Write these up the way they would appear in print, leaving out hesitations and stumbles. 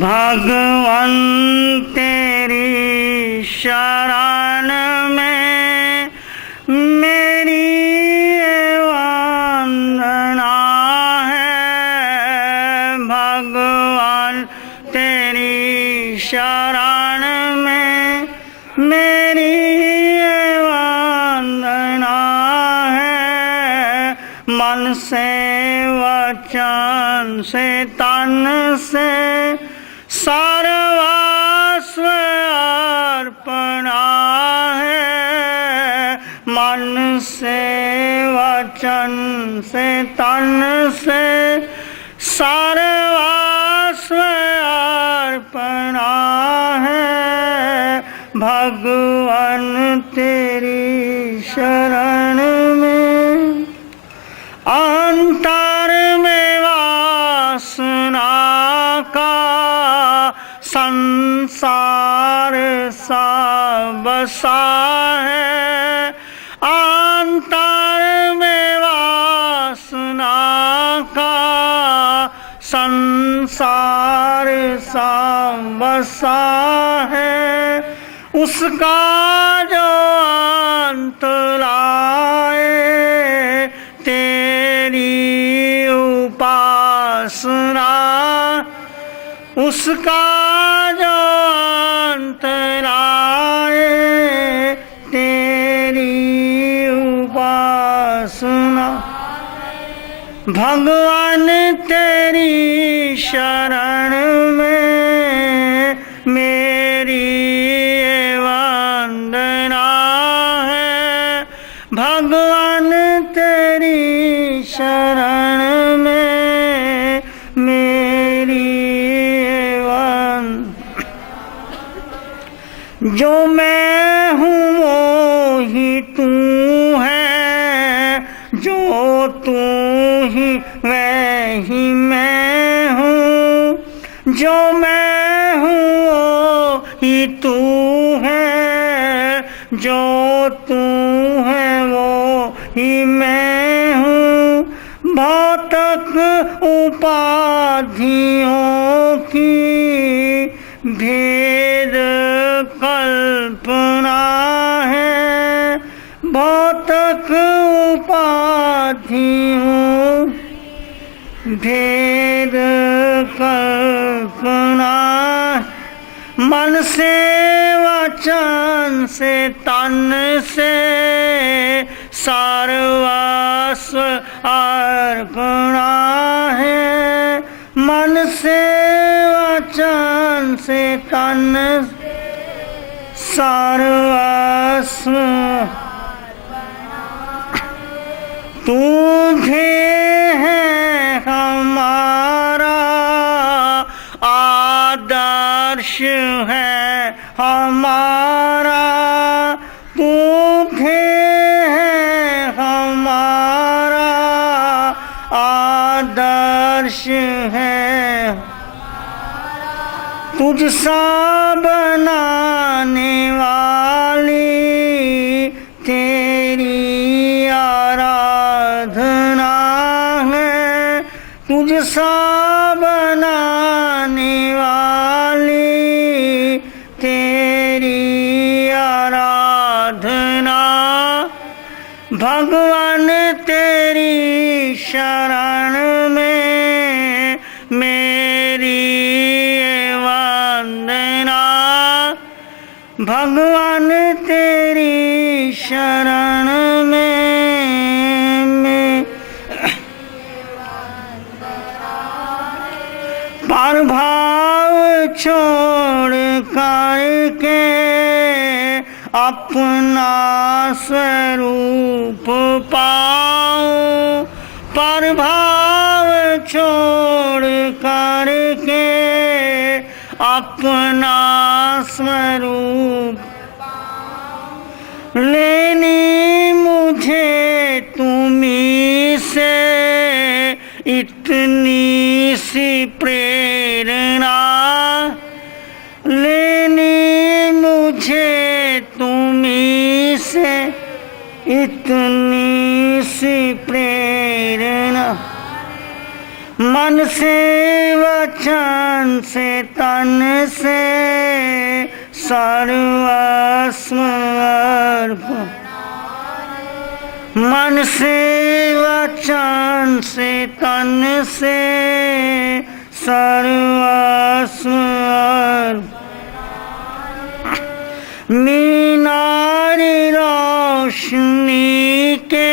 भगवान तेरी शरण में मेरी वंदना है। भगवान तेरी शरण में मेरी वंदना है। मन से वचन से तन से सर्वस्व अर्पणा है। मन से वचन से तन से सर्वस्व अर्पणा है। भगवान तेरी शरण में अंतर में वासना का संसार सा बसा है। अंतर में वासना का संसार सा बसा है। उसका जो अंत लाए तेरी उपासना, उसका जो अंत लाए तेरी उपासना। भगवान तेरी शरण में मेरी वंदना है। भगवान तेरी शरण में मेरी जो मैं हूँ वो ही तू है, जो तू ही वह ही मैं हूँ। जो मैं हूँ वो ही तू है, जो तू है वो ही मैं हूँ। भौतिक उपाधियों की भेद कल्पना है। भौतिक उपाधियों भेद कल्पना। मन से वचन से तन से सर्वस्व अर्पणा है। मन से वचन से तन सर्वस्व तुझे है हमारा आदर्श है हमारा। तुझे है हमारा आदर्श है। तुझ सा बनाने वाली तेरी आराधना है। तुझ सा बनाने वाली तेरी आराधना। भगवान तेरी शरण में मेरी वंदना। भगवान तेरी शरण में प्रभाव छोड़ करके अपना स्वरूप पाओ। प्रभाव छोड़ करके अपना स्वरूप लेनी मुझे तुम्हीं से इतनी सी प्रेरणा। लेनी मुझे तुम्हीं से इतनी सी प्रेरणा। मन से वचन से तन से सर्वस्व अर्पण। मन से वचन से तन से सर्वस्व अर्पण। मीनारी रोशनी के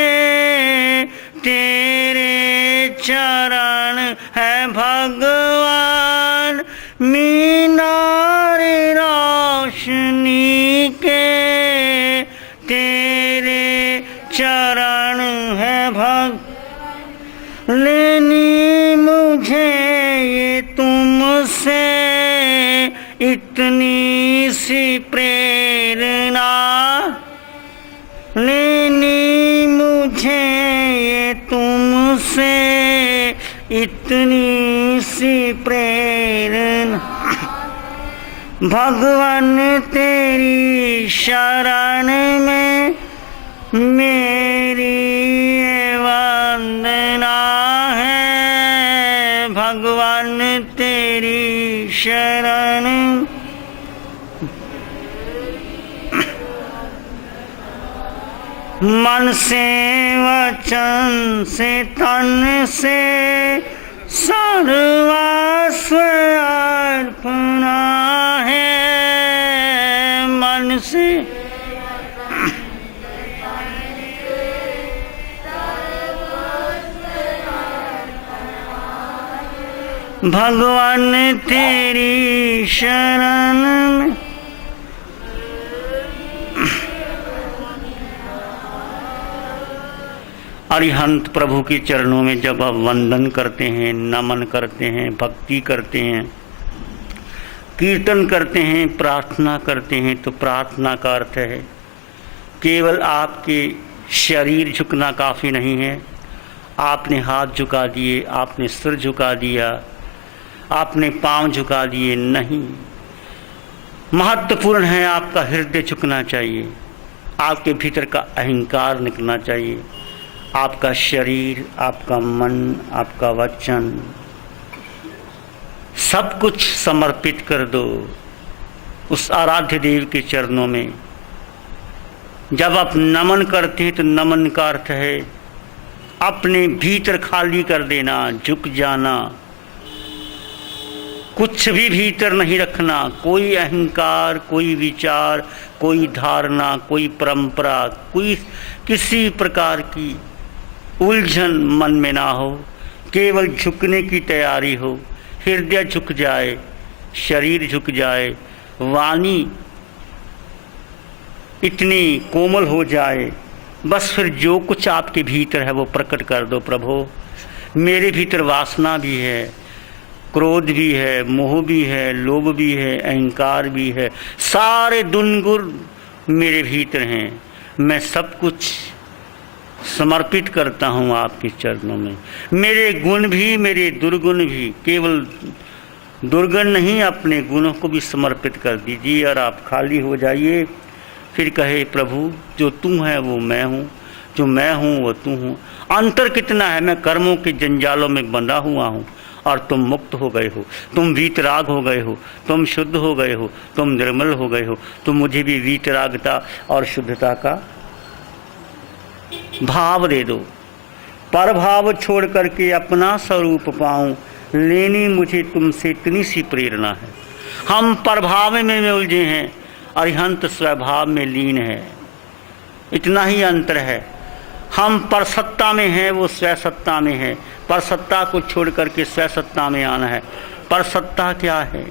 तेरे चरण है भगवान। मीनारी रोशनी के तेरे चरण है भगवान। लेनी मुझे ये तुमसे इतनी सी प्रेरणा। लेनी मुझे ये तुमसे इतनी सी प्रेरणा। भगवान तेरी शरण में मेरी ये वंदना है। भगवान तेरी शरण। मन से वचन से तन से सर्वस्व अर्पण है। मन से भगवान तेरी शरण में। अरिहंत प्रभु के चरणों में जब आप वंदन करते हैं, नमन करते हैं, भक्ति करते हैं, कीर्तन करते हैं, प्रार्थना करते हैं, तो प्रार्थना का अर्थ है केवल आपके शरीर झुकना काफ़ी नहीं है। आपने हाथ झुका दिए, आपने सिर झुका दिया, आपने पांव झुका दिए नहीं। महत्वपूर्ण है आपका हृदय झुकना चाहिए, आपके भीतर का अहंकार निकलना चाहिए। आपका शरीर, आपका मन, आपका वचन सब कुछ समर्पित कर दो उस आराध्य देव के चरणों में। जब आप नमन करते हैं तो नमन का अर्थ है अपने भीतर खाली कर देना, झुक जाना, कुछ भी भीतर नहीं रखना। कोई अहंकार, कोई विचार, कोई धारणा, कोई परंपरा, कोई किसी प्रकार की उलझन मन में ना हो। केवल झुकने की तैयारी हो। हृदय झुक जाए, शरीर झुक जाए, वाणी इतनी कोमल हो जाए, बस फिर जो कुछ आपके भीतर है वो प्रकट कर दो। प्रभु, मेरे भीतर वासना भी है, क्रोध भी है, मोह भी है, लोभ भी है, अहंकार भी है, सारे दुर्गुण मेरे भीतर हैं। मैं सब कुछ समर्पित करता हूँ आपके चरणों में। मेरे गुण भी, मेरे दुर्गुण भी, केवल दुर्गुण नहीं, अपने गुणों को भी समर्पित कर दीजिए और आप खाली हो जाइए। फिर कहे प्रभु, जो तू है वो मैं हूँ, जो मैं हूँ वो तू हूँ। अंतर कितना है, मैं कर्मों के जंजालों में बंधा हुआ हूँ और तुम मुक्त हो गए हो, तुम वीतराग हो गए हो, तुम शुद्ध हो गए हो, तुम निर्मल हो गए हो। तो मुझे भी वीतरागता और शुद्धता का भाव दे दो। पर भाव छोड़ करके अपना स्वरूप पाऊं, लेनी मुझे तुमसे इतनी सी प्रेरणा है। हम परभाव में उलझे हैं, अरिहंत स्वभाव में लीन है। इतना ही अंतर है। हम परसत्ता में हैं, वो स्वसत्ता में है। परसत्ता को छोड़ करके स्वसत्ता में आना है। परसत्ता क्या है?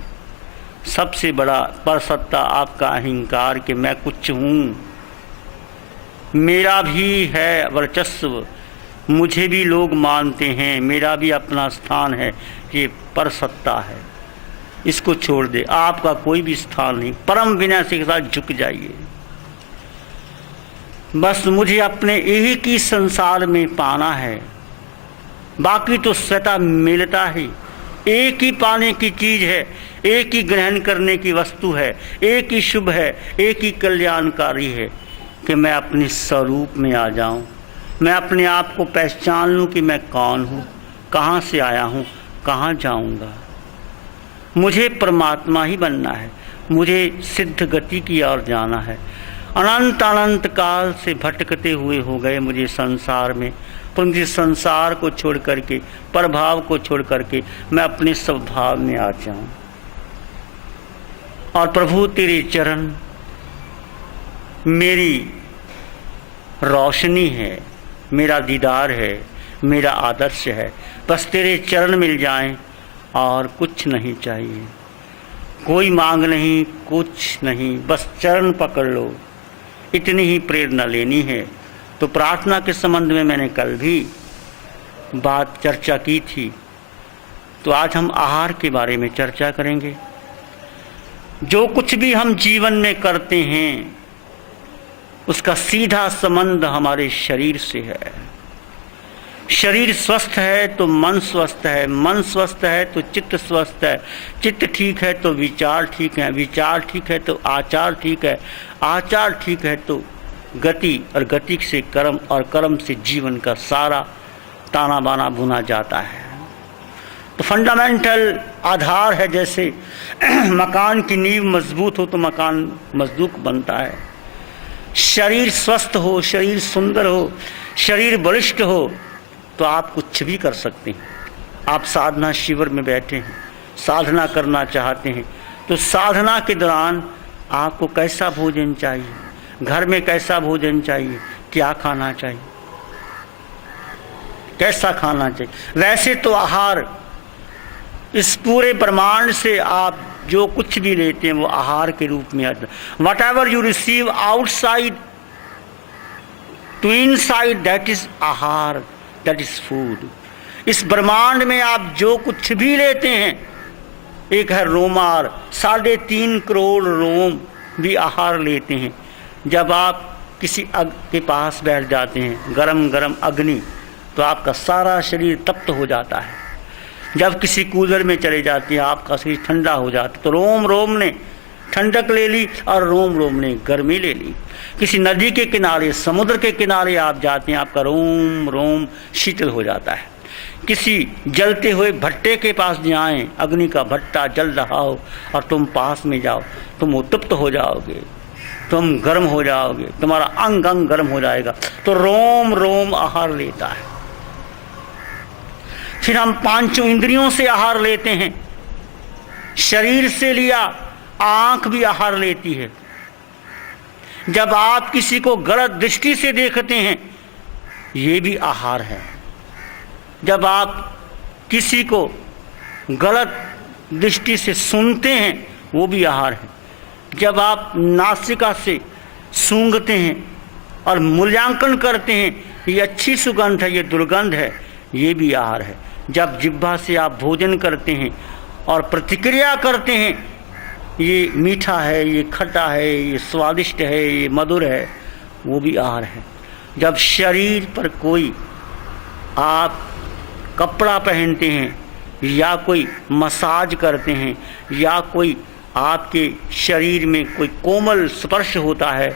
सबसे बड़ा परसत्ता आपका अहंकार कि मैं कुछ हूँ, मेरा भी है वर्चस्व, मुझे भी लोग मानते हैं, मेरा भी अपना स्थान है। ये परसत्ता है, इसको छोड़ दे। आपका कोई भी स्थान नहीं। परम विनय के साथ झुक जाइए। बस मुझे अपने एक ही संसार में पाना है, बाकी तो स्वतः मिलता ही। एक ही पाने की चीज है, एक ही ग्रहण करने की वस्तु है, एक ही शुभ है, एक ही कल्याणकारी है कि मैं अपने स्वरूप में आ जाऊं, मैं अपने आप को पहचान लूं कि मैं कौन हूं, कहाँ से आया हूँ, कहाँ जाऊँगा। मुझे परमात्मा ही बनना है, मुझे सिद्ध गति की ओर जाना है। अनंत अनंत काल से भटकते हुए हो गए मुझे संसार में, पर मुझे संसार को छोड़ करके, प्रभाव को छोड़ करके मैं अपने स्वभाव में आ जाऊं। और प्रभु तेरे चरण मेरी रोशनी है, मेरा दीदार है, मेरा आदर्श है। बस तेरे चरण मिल जाएं और कुछ नहीं चाहिए, कोई मांग नहीं, कुछ नहीं, बस चरण पकड़ लो, इतनी ही प्रेरणा लेनी है। तो प्रार्थना के संबंध में मैंने कल भी बात चर्चा की थी, तो आज हम आहार के बारे में चर्चा करेंगे। जो कुछ भी हम जीवन में करते हैं उसका सीधा संबंध हमारे शरीर से है। शरीर स्वस्थ है तो मन स्वस्थ है, मन स्वस्थ है तो चित्त स्वस्थ है, चित्त ठीक है तो विचार ठीक है, विचार ठीक है तो आचार ठीक है, आचार ठीक है तो गति, और गति से कर्म, और कर्म से जीवन का सारा ताना बाना बुना जाता है। तो फंडामेंटल आधार है, जैसे मकान की नींव मजबूत हो तो मकान मजबूत बनता है। शरीर स्वस्थ हो, शरीर सुंदर हो, शरीर बलिष्ठ हो तो आप कुछ भी कर सकते हैं। आप साधना शिविर में बैठे हैं, साधना करना चाहते हैं, तो साधना के दौरान आपको कैसा भोजन चाहिए, घर में कैसा भोजन चाहिए, क्या खाना चाहिए, कैसा खाना चाहिए। वैसे तो आहार, इस पूरे ब्रह्मांड से आप जो कुछ भी लेते हैं वो आहार के रूप में आता है। Whatever you receive outside to inside, that is aahar, that is food. इस ब्रह्मांड में आप जो कुछ भी लेते हैं, एक है रोमार, 3.5 करोड़ रोम भी आहार लेते हैं। जब आप किसी अग के पास बैठ जाते हैं, गरम गरम अग्नि, तो आपका सारा शरीर तप्त हो जाता है। जब किसी कूलर में चले जाते हैं आपका शरीर ठंडा हो जाता है, तो रोम रोम ने ठंडक ले ली और रोम रोम ने गर्मी ले ली। किसी नदी के किनारे, समुद्र के किनारे आप जाते हैं, आपका रोम रोम शीतल हो जाता है। किसी जलते हुए भट्टे के पास जाएं, अग्नि का भट्टा जल रहा हो और तुम पास में जाओ, तुम उत्तप्त हो जाओगे, तुम गर्म हो जाओगे, तुम्हारा अंग अंग गर्म हो जाएगा। तो रोम रोम आहार लेता है। फिर हम 5 इंद्रियों से आहार लेते हैं। शरीर से लिया, आंख भी आहार लेती है। जब आप किसी को गलत दृष्टि से देखते हैं, ये भी आहार है। जब आप किसी को गलत दृष्टि से सुनते हैं, वो भी आहार है। जब आप नासिका से सूंघते हैं और मूल्यांकन करते हैं, ये अच्छी सुगंध है, ये दुर्गंध है, ये भी आहार है। जब जिह्वा से आप भोजन करते हैं और प्रतिक्रिया करते हैं, ये मीठा है, ये खट्टा है, ये स्वादिष्ट है, ये मधुर है, वो भी आहार है। जब शरीर पर कोई आप कपड़ा पहनते हैं, या कोई मसाज करते हैं, या कोई आपके शरीर में कोई कोमल स्पर्श होता है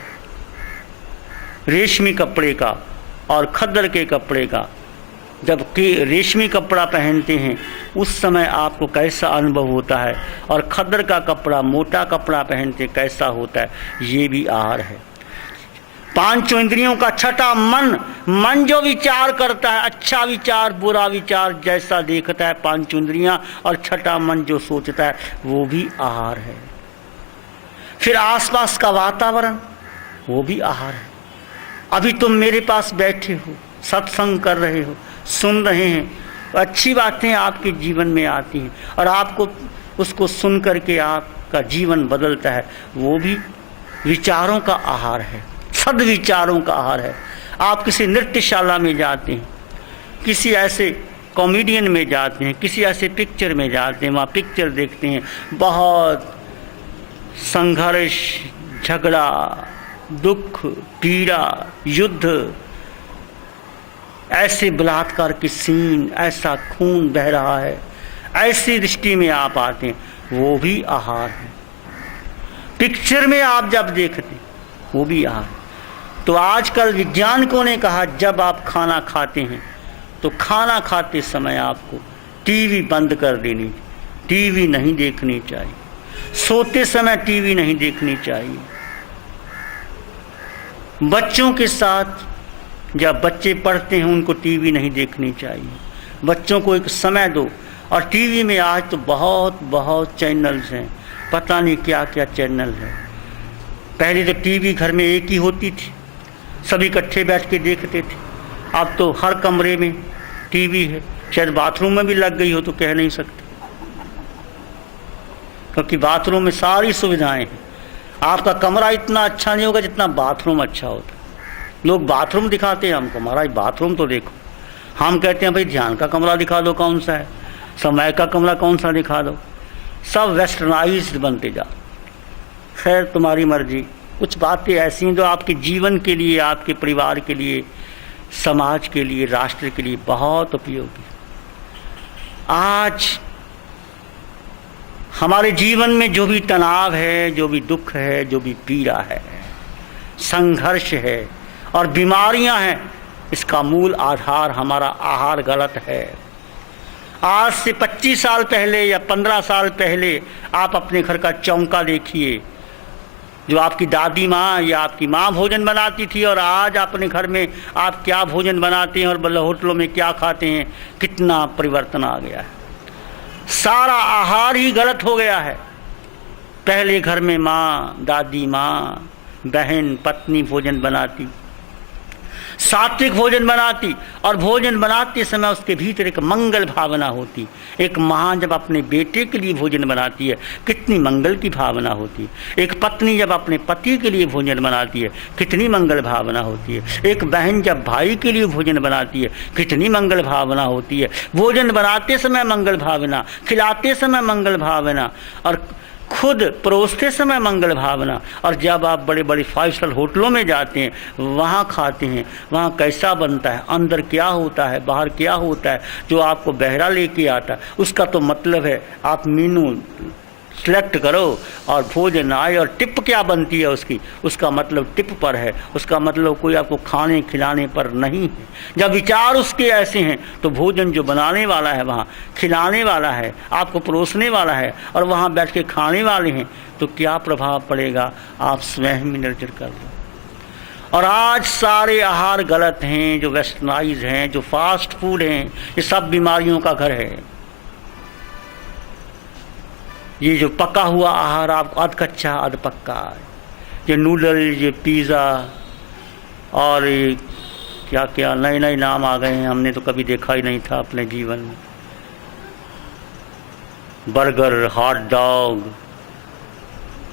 रेशमी कपड़े का और खद्दर के कपड़े का, जब कि रेशमी कपड़ा पहनते हैं उस समय आपको कैसा अनुभव होता है, और खद्दर का कपड़ा, मोटा कपड़ा पहनते कैसा होता है, ये भी आहार है। 5 इंद्रियों का छठा मन, मन जो विचार करता है, अच्छा विचार बुरा विचार जैसा देखता है 5 इंद्रियां, और छठा मन जो सोचता है, वो भी आहार है। फिर आसपास का वातावरण, वो भी आहार है। अभी तुम मेरे पास बैठे हो, सत्संग कर रहे हो, सुन रहे हैं, अच्छी बातें आपके जीवन में आती हैं और आपको उसको सुन करके आपका जीवन बदलता है, वो भी विचारों का आहार है, सद्विचारों का आहार है। आप किसी नृत्यशाला में जाते हैं, किसी ऐसे कॉमेडियन में जाते हैं, किसी ऐसे पिक्चर में जाते हैं, वहाँ पिक्चर देखते हैं, बहुत संघर्ष, झगड़ा, दुख, पीड़ा, युद्ध, ऐसे बलात्कार की सीन, ऐसा खून बह रहा है, ऐसी दृष्टि में आप आते हैं, वो भी आहार है। पिक्चर में आप जब देखते हैं, वो भी आहार है। तो आजकल वैज्ञानिकों ने कहा, जब आप खाना खाते हैं तो खाना खाते समय आपको टीवी बंद कर देनी, टीवी नहीं देखनी चाहिए। सोते समय टीवी नहीं देखनी चाहिए। बच्चों के साथ जब बच्चे पढ़ते हैं उनको टीवी नहीं देखनी चाहिए। बच्चों को एक समय दो। और टीवी में आज तो बहुत बहुत चैनल्स हैं, पता नहीं क्या क्या चैनल है। पहले तो टीवी घर में एक ही होती थी, सभी इकट्ठे बैठ के देखते थे। अब तो हर कमरे में टीवी है, शायद बाथरूम में भी लग गई हो तो कह नहीं सकते, क्योंकि बाथरूम में सारी सुविधाएं हैं। आपका कमरा इतना अच्छा नहीं होगा जितना बाथरूम अच्छा होता। लोग बाथरूम दिखाते हैं हमको, महाराज बाथरूम तो देखो। हम कहते हैं भाई ध्यान का कमरा दिखा दो कौन सा है, समय का कमरा कौन सा दिखा दो। सब वेस्टर्नाइज्ड बनते जा। खैर तुम्हारी मर्जी। कुछ बातें ऐसी हैं जो आपके जीवन के लिए, आपके परिवार के लिए, समाज के लिए, राष्ट्र के लिए बहुत उपयोगी। आज हमारे जीवन में जो भी तनाव है, जो भी दुख है, जो भी पीड़ा है, संघर्ष है और बीमारियां हैं, इसका मूल आधार हमारा आहार गलत है। आज से 25 साल पहले या 15 साल पहले आप अपने घर का चौंका देखिए, जो आपकी दादी माँ या आपकी माँ भोजन बनाती थी, और आज अपने घर में आप क्या भोजन बनाते हैं और होटलों में क्या खाते हैं, कितना परिवर्तन आ गया है। सारा आहार ही गलत हो गया है। पहले घर में माँ, दादी माँ, बहन, पत्नी भोजन बनाती, सात्विक भोजन बनाती, और भोजन बनाते समय उसके भीतर एक मंगल भावना होती। एक माँ जब अपने बेटे के लिए भोजन बनाती है, कितनी मंगल की भावना होती है। एक पत्नी जब अपने पति के लिए भोजन बनाती है, कितनी मंगल भावना होती है। एक बहन जब भाई के लिए भोजन बनाती है, कितनी मंगल भावना होती है। भोजन बनाते समय मंगल भावना, खिलाते समय मंगल भावना, और खुद परोसते समय मंगल भावना। और जब आप बड़े बड़े 5 स्टार होटलों में जाते हैं, वहाँ खाते हैं, वहाँ कैसा बनता है, अंदर क्या होता है, बाहर क्या होता है, जो आपको बहरा लेके आता है, उसका तो मतलब है आप मीनू सिलेक्ट करो और भोजन आए। और टिप क्या बनती है उसकी, उसका मतलब टिप पर है, उसका मतलब कोई आपको खाने खिलाने पर नहीं है। जब विचार उसके ऐसे हैं तो भोजन जो बनाने वाला है, वहाँ खिलाने वाला है, आपको परोसने वाला है, और वहाँ बैठ के खाने वाले हैं, तो क्या प्रभाव पड़ेगा आप स्वयं में नजर कर लो। और आज सारे आहार गलत हैं, जो वेस्टर्नाइज हैं, जो फास्ट फूड हैं, ये सब बीमारियों का घर है। ये जो पका हुआ आहार आपको अध कच्चा अध पक्का, ये नूडल, ये पिज़्ज़ा और ये क्या क्या नए नए नाम आ गए हैं, हमने तो कभी देखा ही नहीं था अपने जीवन में। बर्गर, हॉट डॉग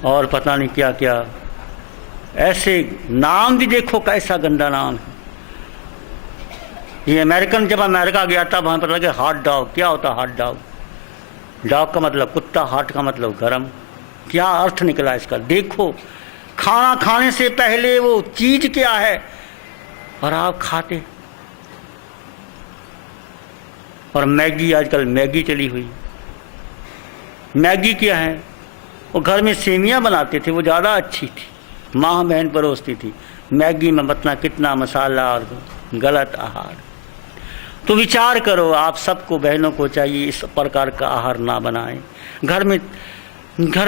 और पता नहीं क्या क्या, ऐसे नाम भी देखो कैसा गंदा नाम है। ये अमेरिकन, जब अमेरिका गया था वहाँ पता लगा हॉट डॉग क्या होता है। हॉट डॉग, डॉग का मतलब कुत्ता, हॉट का मतलब गरम। क्या अर्थ निकला इसका। देखो खाना खाने से पहले वो चीज क्या है और आप खाते। और मैगी, आजकल मैगी चली हुई। मैगी क्या है, वो घर में सेमियां बनाते थे, वो ज़्यादा अच्छी थी, माँ बहन परोसती थी। मैगी में बतना कितना मसाला और गलत आहार। तो विचार करो, आप सबको, बहनों को चाहिए इस प्रकार का आहार ना बनाएं। घर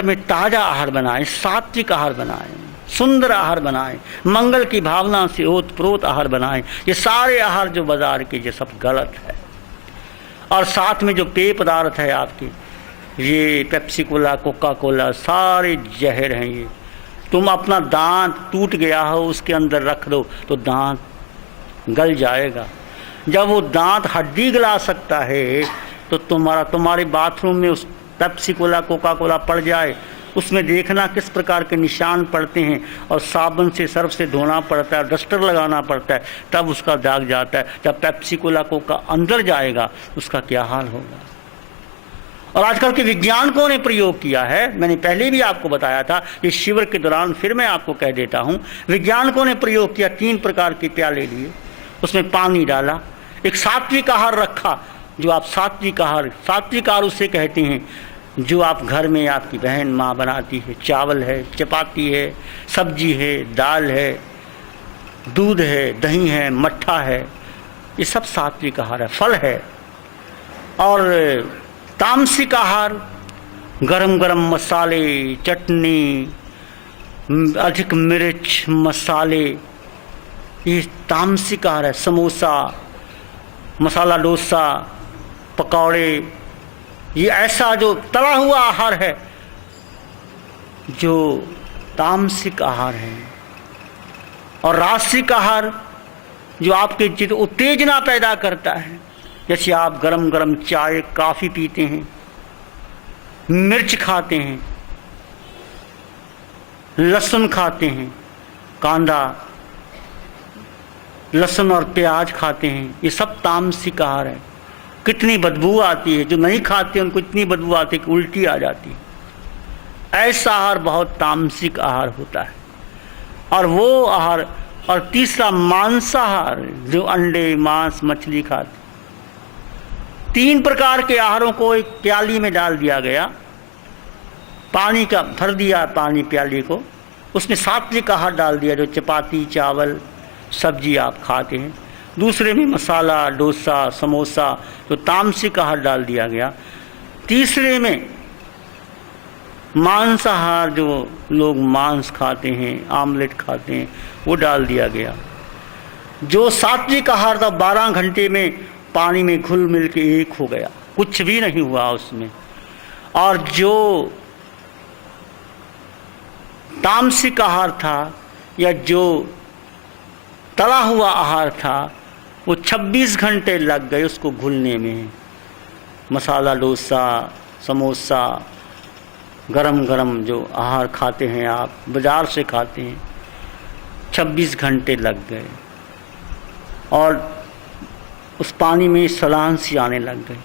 में ताज़ा आहार बनाएं, सात्विक आहार बनाएं, सुंदर आहार बनाएं, मंगल की भावना से ओतप्रोत आहार बनाएं। ये सारे आहार जो बाजार के, ये सब गलत है। और साथ में जो पेय पदार्थ है आपके, ये पेप्सी कोला, कोका कोला, सारे जहर हैं। ये तुम अपना दांत टूट गया हो, उसके अंदर रख दो तो दांत गल जाएगा। जब वो दांत हड्डी गला सकता है, तो तुम्हारे बाथरूम में उस पेप्सी कोला, कोका कोला पड़ जाए, उसमें देखना किस प्रकार के निशान पड़ते हैं, और साबुन से, सर्फ से धोना पड़ता है, डस्टर लगाना पड़ता है, तब उसका दाग जाता है। जब पेप्सी कोला, कोका अंदर जाएगा, उसका क्या हाल होगा। और आजकल के वैज्ञानिकों ने प्रयोग किया है, मैंने पहले भी आपको बताया था, इस शिविर के दौरान फिर मैं आपको कह देता हूँ। वैज्ञानिकों ने प्रयोग किया, 3 प्रकार के प्याले लिए, उसमें पानी डाला, एक सात्विक आहार रखा, जो आप सात्विक आहार उसे कहते हैं जो आप घर में आपकी बहन माँ बनाती है। चावल है, चपाती है, सब्जी है, दाल है, दूध है, दही है, मट्ठा है, ये सब सात्विक आहार है, फल है। और तामसिक आहार गरम गरम मसाले, चटनी, अधिक मिर्च, मसाले, ये तामसिक आहार है। समोसा, मसाला डोसा, पकौड़े, ये ऐसा जो तला हुआ आहार है जो तामसिक आहार है। और रासिक आहार जो आपके चित्त उत्तेजना पैदा करता है, जैसे आप गरम गरम चाय काफ़ी पीते हैं, मिर्च खाते हैं, लहसुन खाते हैं, कांदा, लहसुन और प्याज खाते हैं, ये सब तामसिक आहार है। कितनी बदबू आती है, जो नहीं खाते उनको इतनी बदबू आती है कि उल्टी आ जाती है। ऐसा आहार बहुत तामसिक आहार होता है। और वो आहार, और तीसरा मांसाहार, जो अंडे, मांस, मछली खाते। 3 प्रकार के आहारों को एक प्याली में डाल दिया गया, पानी का भर दिया, पानी प्याली को, उसमें सात्विक आहार डाल दिया, जो चपाती, चावल, सब्जी आप खाते हैं। दूसरे में मसाला, डोसा, समोसा, जो तामसिक आहार डाल दिया गया। तीसरे में मांसाहार, जो लोग मांस खाते हैं, आमलेट खाते हैं, वो डाल दिया गया। जो सात्विक आहार था 12 घंटे में पानी में घुल मिल के एक हो गया, कुछ भी नहीं हुआ उसमें। और जो तामसिक आहार था या जो तला हुआ आहार था, वो 26 घंटे लग गए उसको घुलने में। मसाला डोसा, समोसा, गरम गरम जो आहार खाते हैं आप, बाज़ार से खाते हैं, 26 घंटे लग गए। और उस पानी में सलान सी आने लग गई।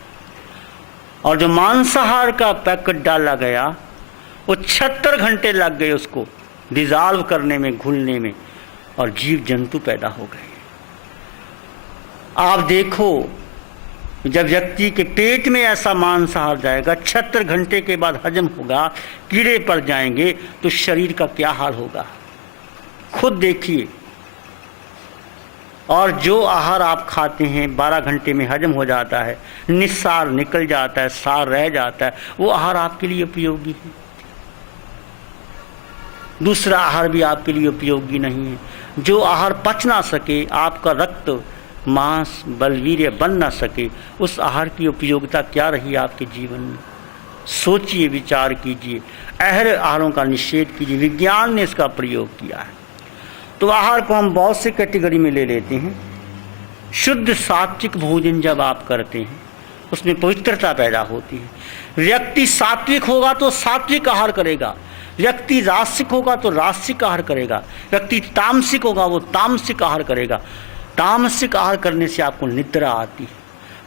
और जो मांसाहार का पैकेट डाला गया, वो 76 घंटे लग गए उसको डिज़ाल्व करने में, घुलने में, और जीव जंतु पैदा हो गए। आप देखो, जब व्यक्ति के पेट में ऐसा मांसाहार जाएगा, 76 घंटे के बाद हजम होगा, कीड़े पड़ जाएंगे, तो शरीर का क्या हाल होगा, खुद देखिए। और जो आहार आप खाते हैं 12 घंटे में हजम हो जाता है, निस्सार निकल जाता है, सार रह जाता है, वो आहार आपके लिए उपयोगी है। दूसरा आहार भी आपके लिए उपयोगी नहीं है। जो आहार पच ना सके, आपका रक्त, मांस, बलवीर्य बन ना सके, उस आहार की उपयोगिता क्या रही आपके जीवन में? सोचिए, विचार कीजिए। अहर आहारों का निषेध कीजिए। विज्ञान ने इसका प्रयोग किया है। तो आहार को हम बहुत से कैटेगरी में ले लेते हैं। शुद्ध सात्विक भोजन जब आप करते हैं, उसमें पवित्रता पैदा होती है। व्यक्ति सात्विक होगा तो सात्विक आहार करेगा, व्यक्ति रासिक होगा तो रासिक आहार करेगा, व्यक्ति तामसिक होगा वो तामसिक आहार करेगा। तामसिक आहार करने से आपको निद्रा आती है।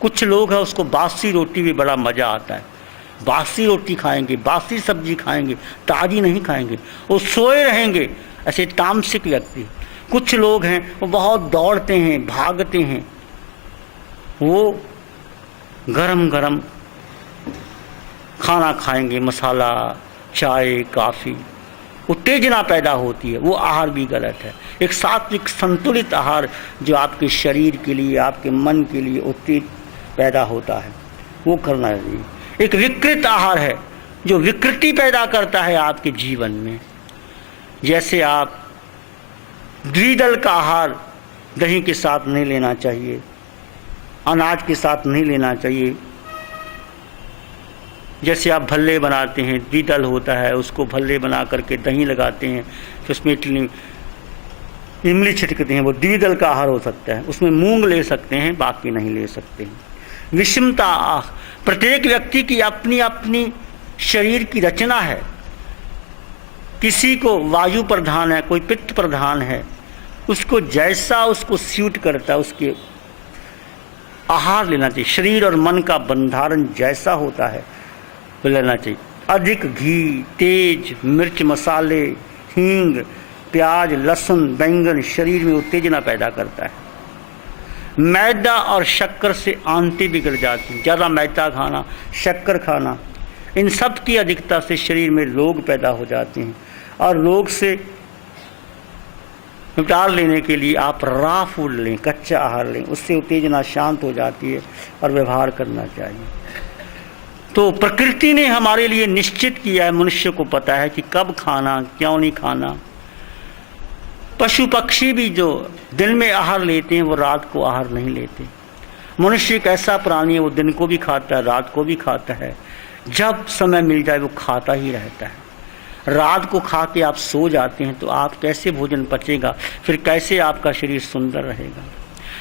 कुछ लोग हैं उसको बासी रोटी भी बड़ा मज़ा आता है, बासी रोटी खाएंगे, बासी सब्जी खाएंगे, ताज़ी नहीं खाएंगे, वो सोए रहेंगे, ऐसे तामसिक व्यक्ति। कुछ लोग हैं वो बहुत दौड़ते हैं, भागते हैं, वो गरम गरम खाना खाएंगे, मसाला, चाय, काफ़ी, उत्तेजना पैदा होती है, वो आहार भी गलत है। एक सात्विक संतुलित आहार जो आपके शरीर के लिए, आपके मन के लिए उत्तेज पैदा होता है, वो करना चाहिए। एक विकृत आहार है जो विकृति पैदा करता है आपके जीवन में। जैसे आप द्विदल का आहार दही के साथ नहीं लेना चाहिए, अनाज के साथ नहीं लेना चाहिए। जैसे आप भल्ले बनाते हैं, द्विदल होता है, उसको भल्ले बना करके दही लगाते हैं, फिर उसमें इमली छिड़कते हैं, वो द्विदल का आहार हो सकता है। उसमें मूंग ले सकते हैं, बाकी नहीं ले सकते हैं। विषमता, प्रत्येक व्यक्ति की अपनी अपनी शरीर की रचना है। किसी को वायु प्रधान है, कोई पित्त प्रधान है, उसको जैसा उसको सूट करता है उसके आहार लेना चाहिए। शरीर और मन का बंधारण जैसा होता है वो लेना चाहिए। अधिक घी, तेज मिर्च, मसाले, हींग, प्याज, लहसुन, बैंगन शरीर में उत्तेजना पैदा करता है। मैदा और शक्कर से आंतें बिगड़ जाती हैं। ज़्यादा मैदा खाना, शक्कर खाना, इन सब की अधिकता से शरीर में रोग पैदा हो जाते हैं। और रोग से निपटार लेने के लिए आप रॉ फूड लें, कच्चा आहार लें, उससे उत्तेजना शांत हो जाती है और व्यवहार करना चाहिए। तो प्रकृति ने हमारे लिए निश्चित किया है, मनुष्य को पता है कि कब खाना, क्यों नहीं खाना। पशु पक्षी भी जो दिन में आहार लेते हैं वो रात को आहार नहीं लेते। मनुष्य एक ऐसा प्राणी है, वो दिन को भी खाता है, रात को भी खाता है, जब समय मिल जाए वो खाता ही रहता है। रात को खा के आप सो जाते हैं तो आप कैसे भोजन पचेगा, फिर कैसे आपका शरीर सुंदर रहेगा।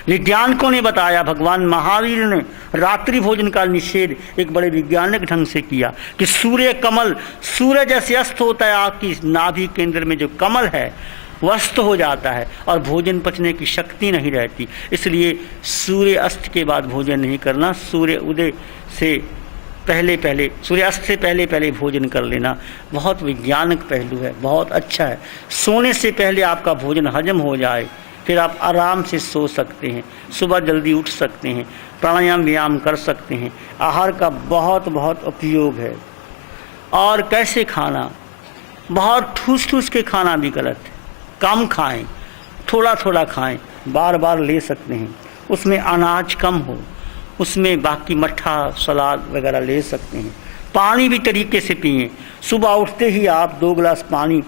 वैज्ञानिकों ने बताया, भगवान महावीर ने रात्रि भोजन का निषेध एक बड़े वैज्ञानिक ढंग से किया कि सूर्य कमल, सूर्य जैसे अस्त होता है, आपकी नाभि केंद्र में जो कमल है वो अस्त हो जाता है और भोजन पचने की शक्ति नहीं रहती। इसलिए सूर्य अस्त के बाद भोजन नहीं करना, सूर्य उदय से पहले सूर्यास्त से पहले भोजन कर लेना बहुत वैज्ञानिक पहलू है, बहुत अच्छा है। सोने से पहले आपका भोजन हजम हो जाए, फिर आप आराम से सो सकते हैं, सुबह जल्दी उठ सकते हैं, प्राणायाम व्यायाम कर सकते हैं। आहार का बहुत बहुत उपयोग है। और कैसे खाना, बहुत ठूस ठूस के खाना भी गलत है। कम खाएं, थोड़ा थोड़ा खाएं, बार बार ले सकते हैं, उसमें अनाज कम हो, उसमें बाकी मट्ठा सलाद वगैरह ले सकते हैं। पानी भी तरीके से पिएं। सुबह उठते ही आप 2 गिलास पानी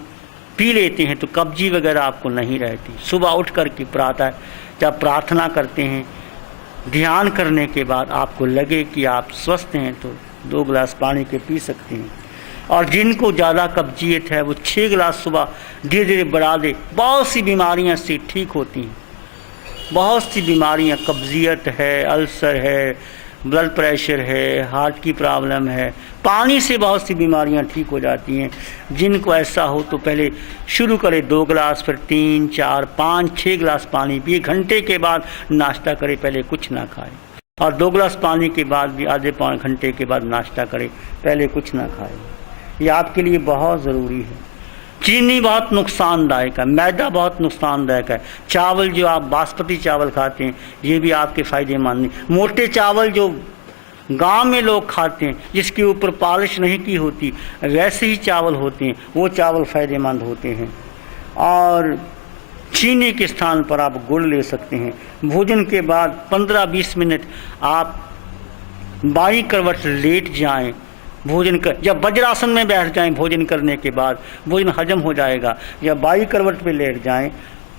पी लेते हैं तो कब्जी वगैरह आपको नहीं रहती। सुबह उठ कर के प्रातः जब प्रार्थना करते हैं, ध्यान करने के बाद आपको लगे कि आप स्वस्थ हैं तो 2 गिलास पानी के पी सकते हैं। और जिनको ज़्यादा कब्जियत है वो 6 गिलास सुबह धीरे धीरे बढ़ा दे। बहुत सी बीमारियाँ से ठीक होती हैं, बहुत सी बीमारियां, कब्जियत है, अल्सर है, ब्लड प्रेशर है, हार्ट की प्रॉब्लम है, पानी से बहुत सी बीमारियां ठीक हो जाती हैं। जिनको ऐसा हो तो पहले शुरू करें 2 गिलास, फिर 3, 4, 5, 6 गिलास पानी पिए। घंटे के बाद नाश्ता करें, पहले कुछ ना खाएं। और 2 गिलास पानी के बाद भी आधे पौने घंटे के बाद नाश्ता करें, पहले कुछ ना खाएं। ये आपके लिए बहुत ज़रूरी है। चीनी बहुत नुकसानदायक है, मैदा बहुत नुकसानदायक है। चावल जो आप बासमती चावल खाते हैं ये भी आपके फ़ायदेमंद नहीं। मोटे चावल जो गांव में लोग खाते हैं, जिसके ऊपर पॉलिश नहीं की होती, वैसे ही चावल होते हैं, वो चावल फ़ायदेमंद होते हैं। और चीनी के स्थान पर आप गुड़ ले सकते हैं। भोजन के बाद 15-20 मिनट आप बाईं करवट लेट जाएं, भोजन कर, जब वज्रासन में बैठ जाएं भोजन करने के बाद भोजन हजम हो जाएगा। या बाई करवट पे लेट जाएं,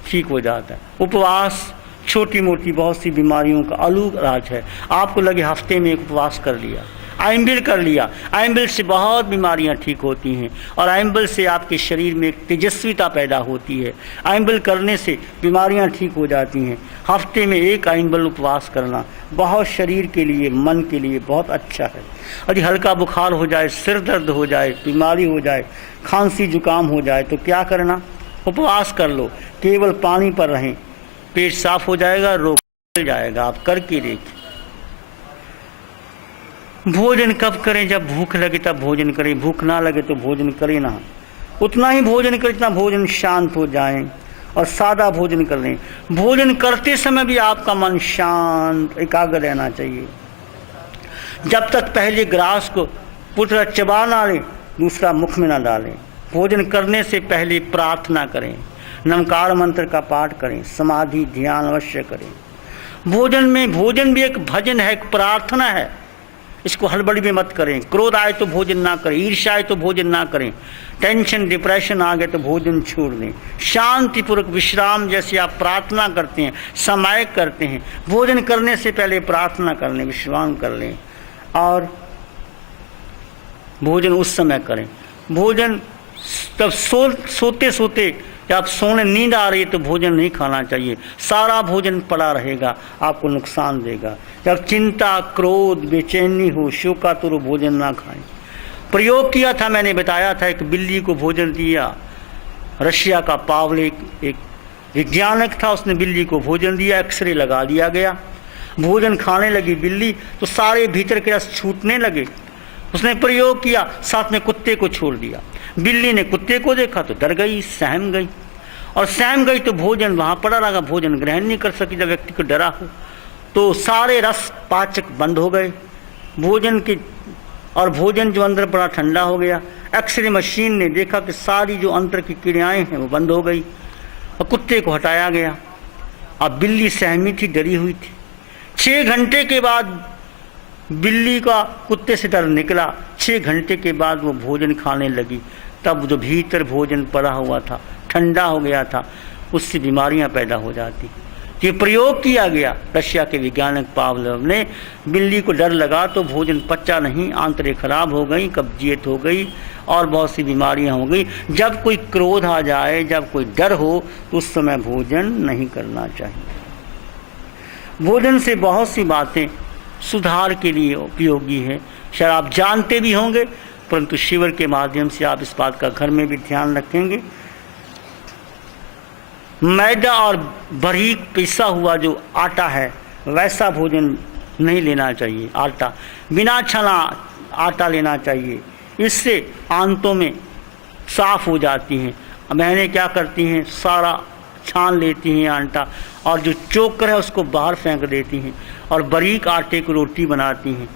ठीक हो जाता है। उपवास छोटी मोटी बहुत सी बीमारियों का अलग इलाज है। आपको लगे हफ्ते में एक उपवास कर लिया, आइम्बिल कर लिया, आइम्बिल से बहुत बीमारियां ठीक होती हैं। और आइम्बिल से आपके शरीर में एक तेजस्विता पैदा होती है। आइम्बिल करने से बीमारियां ठीक हो जाती हैं। हफ्ते में एक आइम्बिल उपवास करना बहुत शरीर के लिए, मन के लिए बहुत अच्छा है। यदि हल्का बुखार हो जाए, सिर दर्द हो जाए, बीमारी हो जाए, खांसी जुकाम हो जाए तो क्या करना, उपवास कर लो, केवल पानी पर रहें, पेट साफ हो जाएगा, रोग निकल जाएगा। आप करके देखिए। भोजन कब करें, जब भूख लगे तब भोजन करें, भूख ना लगे तो भोजन करें ना। उतना ही भोजन करें जितना भोजन शांत हो जाए, और सादा भोजन कर लें। भोजन करते समय भी आपका मन शांत एकाग्र रहना चाहिए। जब तक पहले ग्रास को पूरा चबा ना लें, दूसरा मुख में ना डालें। भोजन करने से पहले प्रार्थना करें, नमकार मंत्र का पाठ करें, समाधि ध्यान अवश्य करें। भोजन भी एक भजन है, एक प्रार्थना है। इसको हड़बड़ी में मत करें। क्रोध आए तो भोजन ना करें, ईर्ष्या आए तो भोजन ना करें, टेंशन डिप्रेशन आ गए तो भोजन छोड़ दें। शांतिपूर्वक विश्राम जैसे आप प्रार्थना करते हैं, समय करते हैं, भोजन करने से पहले प्रार्थना कर लें, विश्राम कर लें और भोजन उस समय करें। भोजन तब सोते सोते जब आप सोने नींद आ रही है तो भोजन नहीं खाना चाहिए। सारा भोजन पड़ा रहेगा, आपको नुकसान देगा। जब चिंता क्रोध बेचैनी हो, शोकातुर भोजन ना खाएं। प्रयोग किया था, मैंने बताया था, एक बिल्ली को भोजन दिया। रशिया का पावले एक वैज्ञानिक था, उसने बिल्ली को भोजन दिया, एक्सरे लगा दिया गया। भोजन खाने लगी बिल्ली तो सारे भीतर के रस छूटने लगे। उसने प्रयोग किया, साथ में कुत्ते को छोड़ दिया। बिल्ली ने कुत्ते को देखा तो डर गई, सहम गई, और सहम गई तो भोजन वहाँ पड़ा रहा, भोजन ग्रहण नहीं कर सकी। जब व्यक्ति को डरा हो तो सारे रस पाचक बंद हो गए भोजन के, और भोजन जो अंदर पड़ा ठंडा हो गया। एक्सरे मशीन ने देखा कि सारी जो अंतर की क्रियाएं हैं वो बंद हो गई, और कुत्ते को हटाया गया। अब बिल्ली सहमी थी, डरी हुई थी। 6 घंटे के बाद बिल्ली का कुत्ते से डर निकला। 6 घंटे के बाद वो भोजन खाने लगी। तब जो भीतर भोजन पड़ा हुआ था ठंडा हो गया था, उससे बीमारियां पैदा हो जाती। ये प्रयोग किया गया। रशिया के वैज्ञानिक पावलोव ने, बिल्ली को डर लगा तो भोजन पचा नहीं, आंतरें खराब हो गई, कब्जियत हो गई और बहुत सी बीमारियां हो गई। जब कोई क्रोध आ जाए, जब कोई डर हो, तो उस समय भोजन नहीं करना चाहिए। भोजन से बहुत सी बातें सुधार के लिए उपयोगी है। शायद आप जानते भी होंगे, परंतु शिविर के माध्यम से आप इस बात का घर में भी ध्यान रखेंगे। मैदा और बारीक पिसा हुआ जो आटा है, वैसा भोजन नहीं लेना चाहिए। आटा बिना छना आटा लेना चाहिए। इससे आंतों में साफ हो जाती हैं। बहनें क्या करती हैं, सारा छान लेती हैं आटा और जो चोकर है उसको बाहर फेंक देती हैं और बारीक आटे की रोटी बनाती हैं।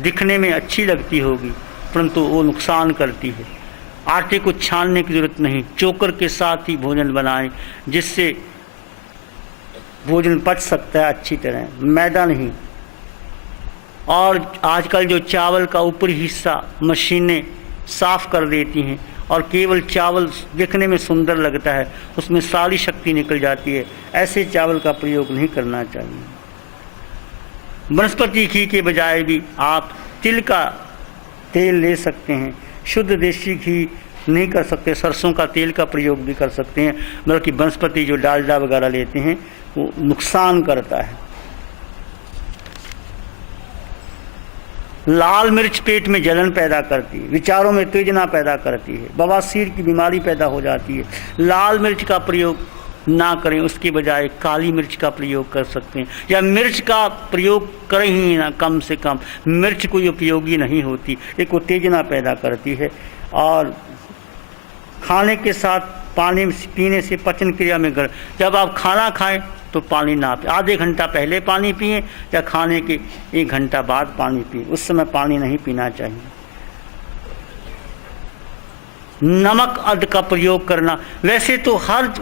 दिखने में अच्छी लगती होगी, परंतु वो नुकसान करती है। आटे को छानने की जरूरत नहीं, चोकर के साथ ही भोजन बनाएं, जिससे भोजन पच सकता है अच्छी तरह, मैदा नहीं। और आजकल जो चावल का ऊपरी हिस्सा मशीनें साफ कर देती हैं और केवल चावल दिखने में सुंदर लगता है, उसमें सारी शक्ति निकल जाती है। ऐसे चावल का प्रयोग नहीं करना चाहिए। वनस्पति घी के बजाय भी आप तिल का तेल ले सकते हैं। शुद्ध देसी घी नहीं कर सकते, सरसों का तेल का प्रयोग भी कर सकते हैं, बल्कि वनस्पति जो डालडा वगैरह लेते हैं वो नुकसान करता है। लाल मिर्च पेट में जलन पैदा करती है, विचारों में उत्तेजना पैदा करती है, बवासीर की बीमारी पैदा हो जाती है। लाल मिर्च का प्रयोग ना करें, उसके बजाय काली मिर्च का प्रयोग कर सकते हैं, या मिर्च का प्रयोग करें ही ना। कम से कम मिर्च कोई उपयोगी नहीं होती, एक उत्तेजना पैदा करती है। और खाने के साथ पानी पीने से पाचन क्रिया में जब आप खाना खाएं तो पानी ना पिए। आधे घंटा पहले पानी पिएं या खाने के 1 घंटा बाद पानी पिएं, उस समय पानी नहीं पीना चाहिए। नमक अध का प्रयोग करना, वैसे तो हर,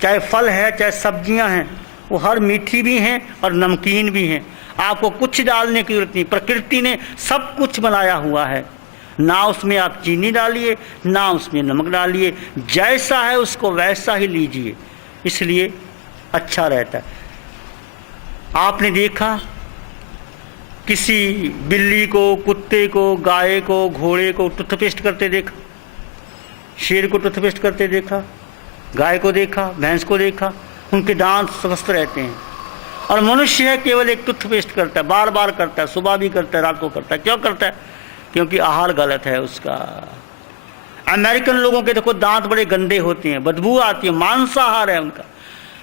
चाहे फल है चाहे सब्जियां हैं, वो हर मीठी भी हैं और नमकीन भी हैं। आपको कुछ डालने की जरूरत नहीं, प्रकृति ने सब कुछ बनाया हुआ है। ना उसमें आप चीनी डालिए, ना उसमें नमक डालिए, जैसा है उसको वैसा ही लीजिए, इसलिए अच्छा रहता है। आपने देखा किसी बिल्ली को, कुत्ते को, गाय को, घोड़े को टूथपेस्ट करते देखा? शेर को टूथपेस्ट करते देखा? गाय को देखा? भैंस को देखा? उनके दांत स्वस्थ रहते हैं। और मनुष्य है केवल एक टूथपेस्ट करता है, बार बार करता है, सुबह भी करता है, रात को करता है। क्यों करता है? क्योंकि आहार गलत है उसका। अमेरिकन लोगों के देखो दांत बड़े गंदे होते हैं, बदबू आती है, मांसाहार है उनका।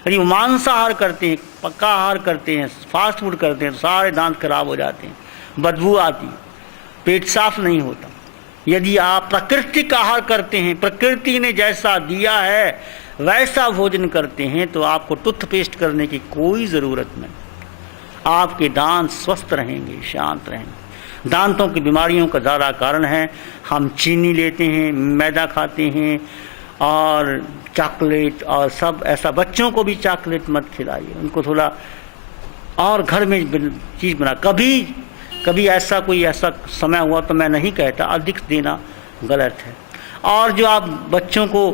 यदि वो मांसाहार करते हैं, पक्का आहार करते हैं, फास्ट फूड करते हैं, तो सारे दांत खराब हो जाते हैं, बदबू आती है, पेट साफ नहीं होता। यदि आप प्राकृतिक आहार करते हैं, प्रकृति ने जैसा दिया है वैसा भोजन करते हैं, तो आपको टूथपेस्ट करने की कोई ज़रूरत नहीं। आपके दांत स्वस्थ रहेंगे, शांत रहेंगे। दांतों की बीमारियों का ज़्यादा कारण है हम चीनी लेते हैं, मैदा खाते हैं और चॉकलेट और सब ऐसा। बच्चों को भी चॉकलेट मत खिलाइए, उनको थोड़ा और घर में चीज़ बना। कभी ऐसा कोई ऐसा समय हुआ तो मैं नहीं कहता, अधिक देना गलत है। और जो आप बच्चों को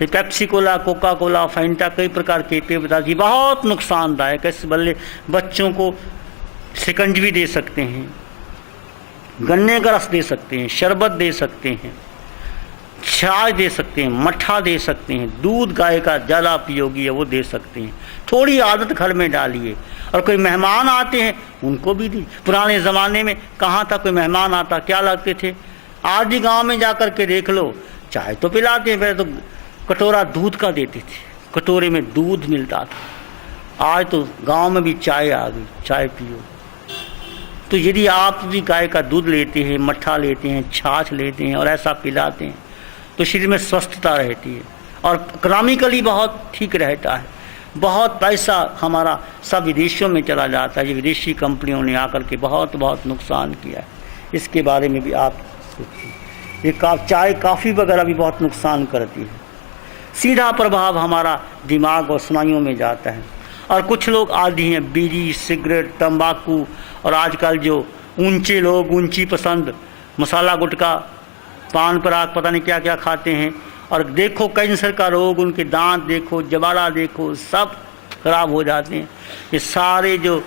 Pepsi Cola, Coca Cola, Fanta, कई प्रकार के पेय पदार्थ ये बहुत नुकसानदायक है। इस बदले बच्चों को शिकंजी दे सकते हैं, गन्ने का रस दे सकते हैं, शरबत दे सकते हैं, चाय दे सकते हैं, मट्ठा दे सकते हैं, दूध गाय का ज़्यादा उपयोगी है वो दे सकते हैं। थोड़ी आदत घर में डालिए। और कोई मेहमान आते हैं उनको भी दी। पुराने ज़माने में कहाँ था कोई मेहमान आता, क्या लगते थे? आज ही गाँव में जा कर के देख लो, चाय तो पिलाते हैं, पहले तो कटोरा दूध का देते थे, कटोरे में दूध मिलता था। आज तो गांव में भी चाय आ गई, चाय पियो। तो यदि आप भी गाय का दूध लेते हैं, मट्ठा लेते हैं, छाछ लेते हैं और ऐसा पिलाते हैं तो शरीर में स्वस्थता रहती है और इकोनॉमिकली बहुत ठीक रहता है। बहुत पैसा हमारा सब विदेशों में चला जाता है। ये विदेशी कंपनियों ने आकर के बहुत नुकसान किया है। इसके बारे में भी आप सोचिए। ये चाय, कॉफ़ी वगैरह भी बहुत नुकसान करती है। सीधा प्रभाव हमारा दिमाग और स्नायुओं में जाता है। और कुछ लोग आदी हैं बीड़ी, सिगरेट, तंबाकू और आजकल जो ऊंचे लोग ऊंची पसंद, मसाला, गुटखा, पान पराग, पता नहीं क्या क्या खाते हैं। और देखो कैंसर का रोग, उनके दांत देखो, जबाड़ा देखो, सब खराब हो जाते हैं। ये सारे जो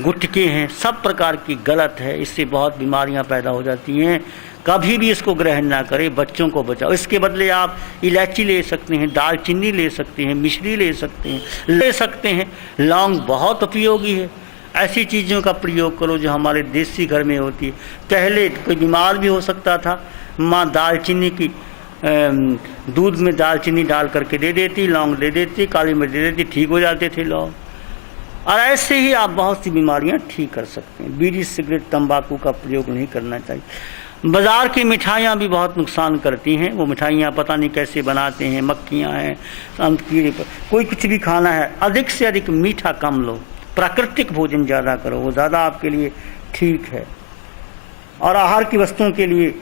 गुटके हैं सब प्रकार की गलत है, इससे बहुत बीमारियां पैदा हो जाती हैं। कभी भी इसको ग्रहण ना करें, बच्चों को बचाओ। इसके बदले आप इलायची ले सकते हैं, दालचीनी ले सकते हैं, मिश्री ले सकते हैं, लौंग बहुत उपयोगी है। ऐसी चीज़ों का प्रयोग करो जो हमारे देसी घर में होती है। पहले कोई बीमार भी हो सकता था, माँ दालचीनी की दूध में दालचीनी डाल करके दे देती, लौंग दे देती, काली मिर्च दे देती, ठीक हो जाते थे लोग। और ऐसे ही आप बहुत सी बीमारियां ठीक कर सकते हैं। बीड़ी, सिगरेट, तंबाकू का प्रयोग नहीं करना चाहिए। बाज़ार की मिठाइयाँ भी बहुत नुकसान करती हैं। वो मिठाइयाँ पता नहीं कैसे बनाते हैं, मक्खियाँ हैं, कीड़े पर। कोई कुछ भी खाना है, अधिक से अधिक मीठा कम लो, प्राकृतिक भोजन ज़्यादा करो, वो ज़्यादा आपके लिए ठीक है। और आहार की वस्तुओं के लिए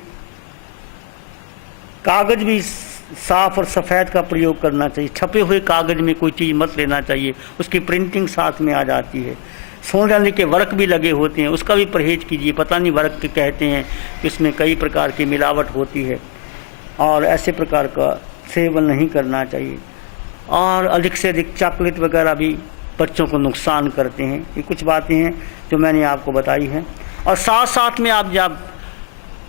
कागज़ भी साफ और सफ़ेद का प्रयोग करना चाहिए। छपे हुए कागज़ में कोई चीज़ मत लेना चाहिए, उसकी प्रिंटिंग साथ में आ जाती है। सोने चांदी के वर्क भी लगे होते हैं, उसका भी परहेज कीजिए। पता नहीं वर्क के कहते हैं कि उसमें कई प्रकार की मिलावट होती है, और ऐसे प्रकार का सेवन नहीं करना चाहिए। और अधिक से अधिक चॉकलेट वगैरह भी बच्चों को नुकसान करते हैं। ये कुछ बातें हैं जो मैंने आपको बताई हैं। और साथ साथ में आप जब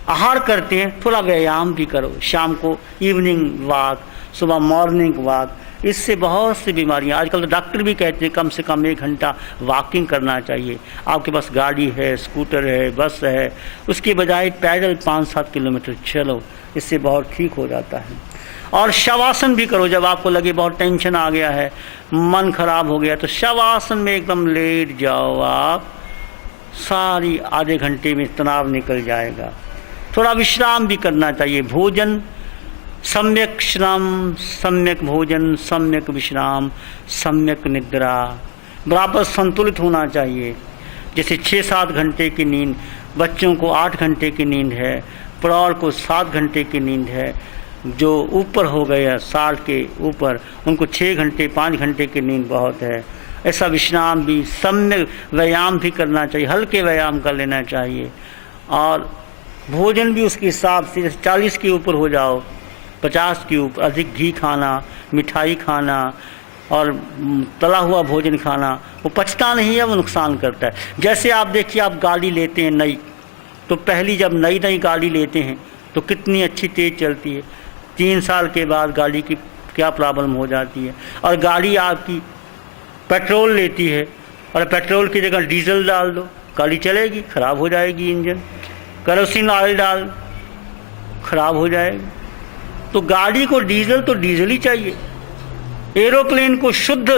आहार करते हैं थोड़ा व्यायाम भी करो। शाम को इवनिंग वॉक, सुबह मॉर्निंग वॉक, इससे बहुत सी बीमारियां, आजकल तो डॉक्टर भी कहते हैं कम से कम 1 घंटा वॉकिंग करना चाहिए। आपके पास गाड़ी है, स्कूटर है, बस है, उसके बजाय पैदल 5-7 किलोमीटर चलो, इससे बहुत ठीक हो जाता है। और शवासन भी करो। जब आपको लगे बहुत टेंशन आ गया है, मन खराब हो गया, तो शवासन में एकदम लेट जाओ आप, सारी आधे घंटे में तनाव निकल जाएगा। थोड़ा विश्राम भी करना चाहिए। भोजन सम्यक श्रम, सम्यक भोजन, सम्यक विश्राम, सम्यक निद्रा, बराबर संतुलित होना चाहिए। जैसे 6-7 घंटे की नींद, बच्चों को 8 घंटे की नींद है, प्रौढ़ को 7 घंटे की नींद है। जो ऊपर हो गया 60 के ऊपर, उनको 6 घंटे 5 घंटे की नींद बहुत है। ऐसा विश्राम भी, सम्यक व्यायाम भी करना चाहिए, हल्के व्यायाम कर लेना चाहिए। और भोजन भी उसके हिसाब से, जैसे 40 के ऊपर हो जाओ, 50 के ऊपर, अधिक घी खाना, मिठाई खाना और तला हुआ भोजन खाना, वो पचता नहीं है, वो नुकसान करता है। जैसे आप देखिए, आप गाड़ी लेते हैं नई, तो पहली जब नई गाड़ी लेते हैं तो कितनी अच्छी तेज़ चलती है। 3 साल के बाद गाड़ी की क्या प्रॉब्लम हो जाती है। और गाड़ी आपकी पेट्रोल लेती है, और पेट्रोल की जगह डीजल डाल दो, गाड़ी चलेगी, ख़राब हो जाएगी इंजन। केरोसिन ऑयल डाल, खराब हो जाएगा। तो गाड़ी को डीजल तो डीजल ही चाहिए, एरोप्लेन को शुद्ध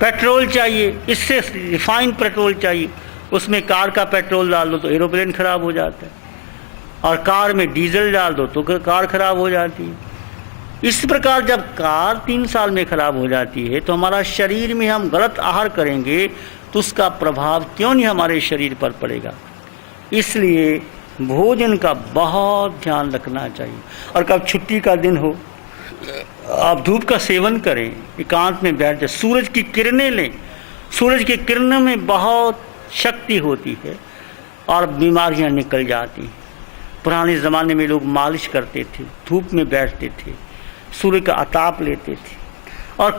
पेट्रोल चाहिए, इससे रिफाइंड पेट्रोल चाहिए। उसमें कार का पेट्रोल डाल दो तो एरोप्लेन खराब हो जाता है, और कार में डीजल डाल दो तो कार खराब हो जाती है। इस प्रकार जब कार 3 साल में खराब हो जाती है, तो हमारा शरीर में हम गलत आहार करेंगे तो उसका प्रभाव क्यों नहीं हमारे शरीर पर पड़ेगा। इसलिए भोजन का बहुत ध्यान रखना चाहिए। और कब छुट्टी का दिन हो, आप धूप का सेवन करें, एकांत में बैठ जाए, सूरज की किरणें लें। सूरज की किरणों में बहुत शक्ति होती है और बीमारियां निकल जाती हैं। पुराने ज़माने में लोग मालिश करते थे, धूप में बैठते थे, सूर्य का अताप लेते थे। और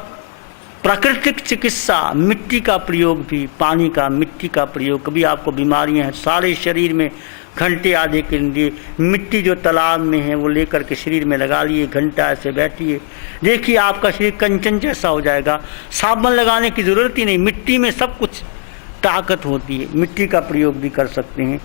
प्राकृतिक चिकित्सा, मिट्टी का प्रयोग भी, पानी का, मिट्टी का प्रयोग, कभी आपको बीमारियां हैं सारे शरीर में, घंटे आधे के लिए मिट्टी जो तालाब में है वो लेकर के शरीर में लगा लिए, घंटा ऐसे बैठिए, देखिए आपका शरीर कंचन जैसा हो जाएगा। साबुन लगाने की ज़रूरत ही नहीं, मिट्टी में सब कुछ ताकत होती है। मिट्टी का प्रयोग भी कर सकते हैं।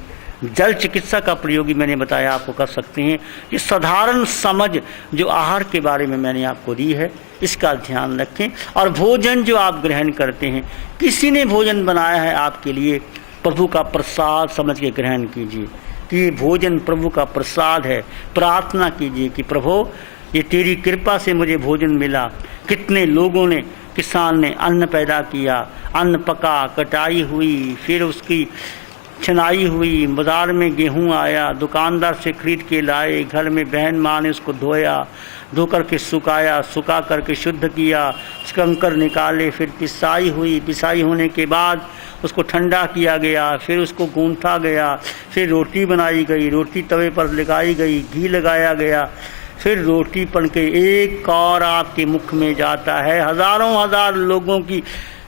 जल चिकित्सा का प्रयोग भी मैंने बताया आपको कर सकते हैं। ये साधारण समझ जो आहार के बारे में मैंने आपको दी है, इसका ध्यान रखें। और भोजन जो आप ग्रहण करते हैं, किसी ने भोजन बनाया है आपके लिए, प्रभु का प्रसाद समझ के ग्रहण कीजिए कि ये भोजन प्रभु का प्रसाद है। प्रार्थना कीजिए कि प्रभु ये तेरी कृपा से मुझे भोजन मिला। कितने लोगों ने, किसान ने अन्न पैदा किया, अन्न पका, कटाई हुई, फिर उसकी छनाई हुई, बाज़ार में गेहूं आया, दुकानदार से खरीद के लाए, घर में बहन माँ ने उसको धोया, धो करके सुखाया, सुखा करके शुद्ध किया, कंकर निकाले, फिर पिसाई हुई, पिसाई होने के बाद उसको ठंडा किया गया, फिर उसको गूंथा गया, फिर रोटी बनाई गई, रोटी तवे पर लगाई गई, घी लगाया गया, फिर रोटी बन के एक और आपके मुख में जाता है। हज़ारों हज़ार लोगों की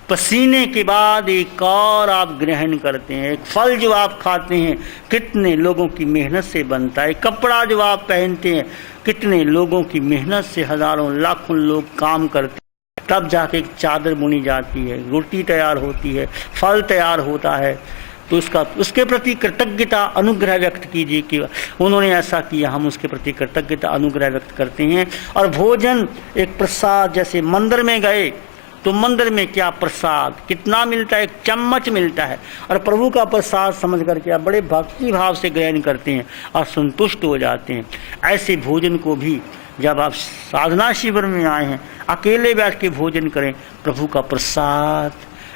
पसीने के बाद एक और आप ग्रहण करते हैं। एक फल जो आप खाते हैं कितने लोगों की मेहनत से बनता है। कपड़ा जो आप पहनते हैं कितने लोगों की मेहनत से हज़ारों लाखों लोग काम करते हैं, तब जाके एक चादर बुनी जाती है, रोटी तैयार होती है, फल तैयार होता है। तो उसके प्रति कृतज्ञता अनुग्रह व्यक्त कीजिए कि उन्होंने ऐसा किया, हम उसके प्रति कृतज्ञता अनुग्रह व्यक्त करते हैं। और भोजन एक प्रसाद, जैसे मंदिर में गए तो मंदिर में क्या प्रसाद कितना मिलता है, एक चम्मच मिलता है, और प्रभु का प्रसाद समझ करके आप बड़े भक्ति भाव से ग्रहण करते हैं और संतुष्ट हो जाते हैं। ऐसे भोजन को भी जब आप साधना शिविर में आए हैं अकेले बैठ के भोजन करें, प्रभु का प्रसाद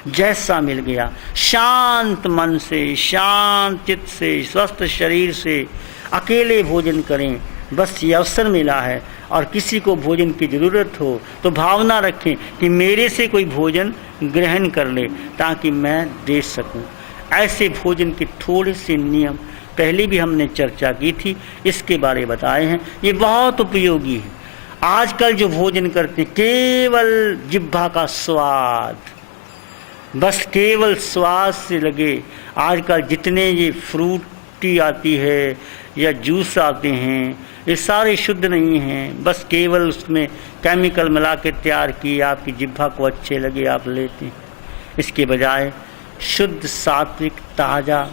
जैसा मिल गया, शांत मन से, शांत चित्त से, स्वस्थ शरीर से अकेले भोजन करें। बस ये अवसर मिला है, और किसी को भोजन की ज़रूरत हो तो भावना रखें कि मेरे से कोई भोजन ग्रहण कर ले ताकि मैं दे सकूं। ऐसे भोजन के थोड़े से नियम पहले भी हमने चर्चा की थी, इसके बारे बताए हैं, ये बहुत उपयोगी है। आजकल जो भोजन करते केवल जिह्वा का स्वाद, बस केवल स्वाद से लगे। आजकल जितने ये फ्रूटी आती है या जूस आते हैं, ये सारे शुद्ध नहीं हैं, बस केवल उसमें केमिकल मिला के तैयार किए, आपकी जिह्वा को अच्छे लगे आप लेते हैं। इसके बजाय शुद्ध सात्विक ताज़ा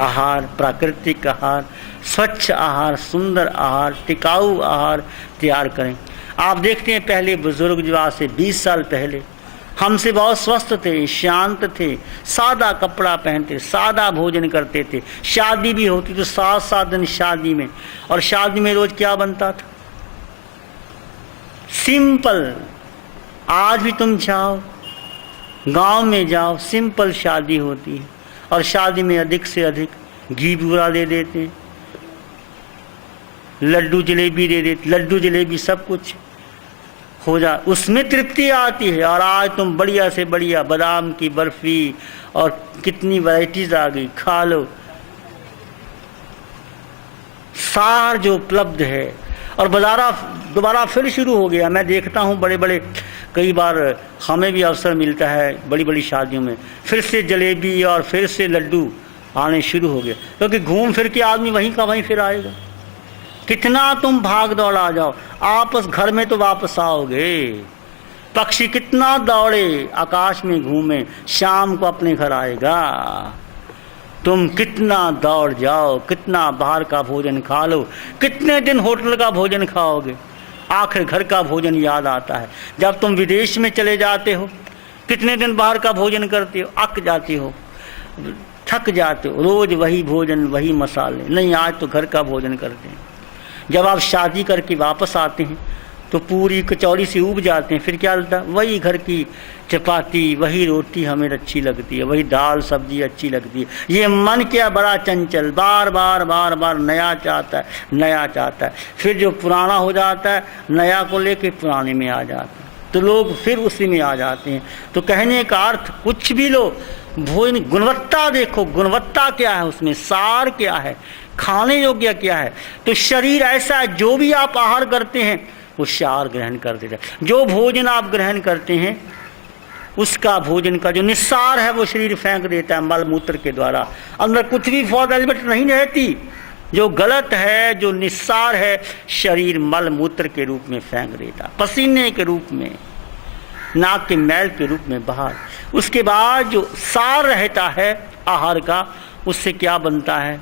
आहार, प्राकृतिक आहार, स्वच्छ आहार, सुंदर आहार, टिकाऊ आहार तैयार करें। आप देखते हैं पहले बुजुर्ग जो आज से 20 साल पहले हमसे बहुत स्वस्थ थे, शांत थे, सादा कपड़ा पहनते, सादा भोजन करते थे। शादी भी होती तो 7-7 दिन शादी में, और शादी में रोज क्या बनता था, सिंपल। आज भी तुम जाओ गांव में जाओ, सिंपल शादी होती है, और शादी में अधिक से अधिक घी बूरा दे देते, लड्डू जलेबी दे देते, लड्डू जलेबी सब कुछ हो जा, उसमें तृप्ति आती है। और आज तुम बढ़िया से बढ़िया बादाम की बर्फी और कितनी वैरायटीज आ गई, खा लो। सार जो उपलब्ध है, और बाजारा दोबारा फिर शुरू हो गया। मैं देखता हूँ बड़े बड़े, कई बार हमें भी अवसर मिलता है बड़ी बड़ी शादियों में, फिर से जलेबी और फिर से लड्डू आने शुरू हो गए, क्योंकि घूम फिर के आदमी वहीं का वहीं फिर आएगा। कितना तुम भाग दौड़ा जाओ, आपस घर में तो वापस आओगे। पक्षी कितना दौड़े आकाश में घूमे, शाम को अपने घर आएगा। तुम कितना दौड़ जाओ, कितना बाहर का भोजन खा लो, कितने दिन होटल का भोजन खाओगे, आखिर घर का भोजन याद आता है। जब तुम विदेश में चले जाते हो, कितने दिन बाहर का भोजन करते हो, अक जाते हो, थक जाते हो, रोज वही भोजन वही मसाले। नहीं, आज तो घर का भोजन करते हैं। जब आप शादी करके वापस आते हैं तो पूरी कचौड़ी से ऊब जाते हैं, फिर क्या लगता है, वही घर की चपाती, वही रोटी हमें अच्छी लगती है, वही दाल सब्जी अच्छी लगती है। ये मन क्या बड़ा चंचल, बार बार बार बार नया चाहता है, नया चाहता है। फिर जो पुराना हो जाता है, नया को लेके पुराने में आ जाता है, तो लोग फिर उसी में आ जाते हैं। तो कहने का अर्थ कुछ भी लो, भोजन गुणवत्ता देखो, गुणवत्ता क्या है, उसमें सार क्या है, खाने योग्य क्या है। तो शरीर ऐसा है, जो भी आप आहार करते हैं वो सार ग्रहण कर देता है। जो भोजन आप ग्रहण करते हैं उसका भोजन का जो निस्सार है वो शरीर फेंक देता है मल मूत्र के द्वारा। अंदर कुछ भी फॉर एलिमेंट नहीं रहती, जो गलत है, जो निस्सार है, शरीर मल मूत्र के रूप में फेंक देता, पसीने के रूप में, नाक के मैल के रूप में बाहर। उसके बाद जो सार रहता है आहार का, उससे क्या बनता है,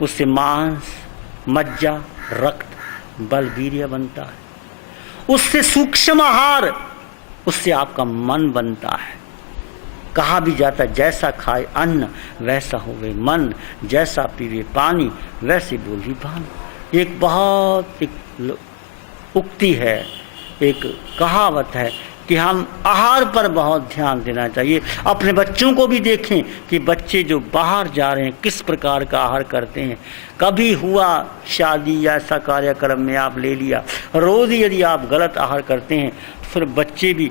उससे मांस, मज्जा, रक्त, बल, वीर्य बनता है। उससे सूक्ष्म आहार, उससे आपका मन बनता है। कहा भी जाता है, जैसा खाए अन्न वैसा होवे मन, जैसा पीवे पानी वैसे बोली वाणी। एक बहुत एक उक्ति है, एक कहावत है कि हम आहार पर बहुत ध्यान देना चाहिए। अपने बच्चों को भी देखें कि बच्चे जो बाहर जा रहे हैं किस प्रकार का आहार करते हैं। कभी हुआ शादी या ऐसा कार्यक्रम में आप ले लिया, रोज़ यदि आप गलत आहार करते हैं तो फिर बच्चे भी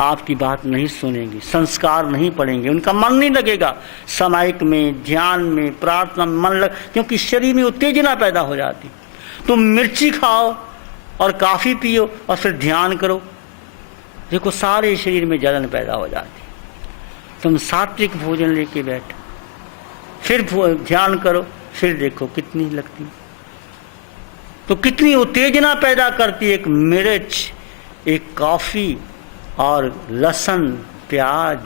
आपकी बात नहीं सुनेंगे, संस्कार नहीं पड़ेंगे, उनका मन नहीं लगेगा सामायिक में, ध्यान में, प्रार्थना में मन लग, क्योंकि शरीर में उत्तेजना पैदा हो जाती। तुम मिर्ची खाओ और काफ़ी पियो और फिर ध्यान करो, देखो सारे शरीर में जलन पैदा हो जाती। तुम सात्विक भोजन लेके बैठो, फिर ध्यान करो, फिर देखो कितनी लगती, तो कितनी उत्तेजना पैदा करती है। एक मिर्च, एक कॉफ़ी और लहसुन, प्याज,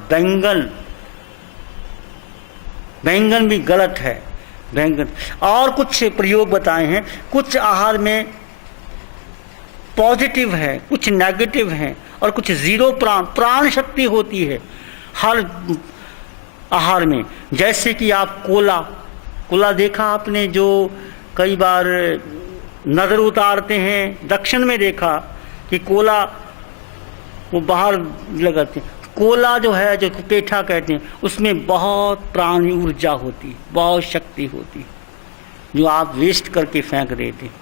बैंगन भी गलत है। बैंगन और कुछ प्रयोग बताए हैं, कुछ आहार में पॉजिटिव है, कुछ नेगेटिव है और कुछ जीरो प्राण शक्ति होती है हर आहार में। जैसे कि आप कोला देखा आपने, जो कई बार नज़र उतारते हैं, दक्षिण में देखा कि कोला वो बाहर लगाते हैं। कोला जो है, जो पेठा कहते हैं, उसमें बहुत प्राणी ऊर्जा होती है, बहुत शक्ति होती है, जो आप वेस्ट करके फेंक देते हैं।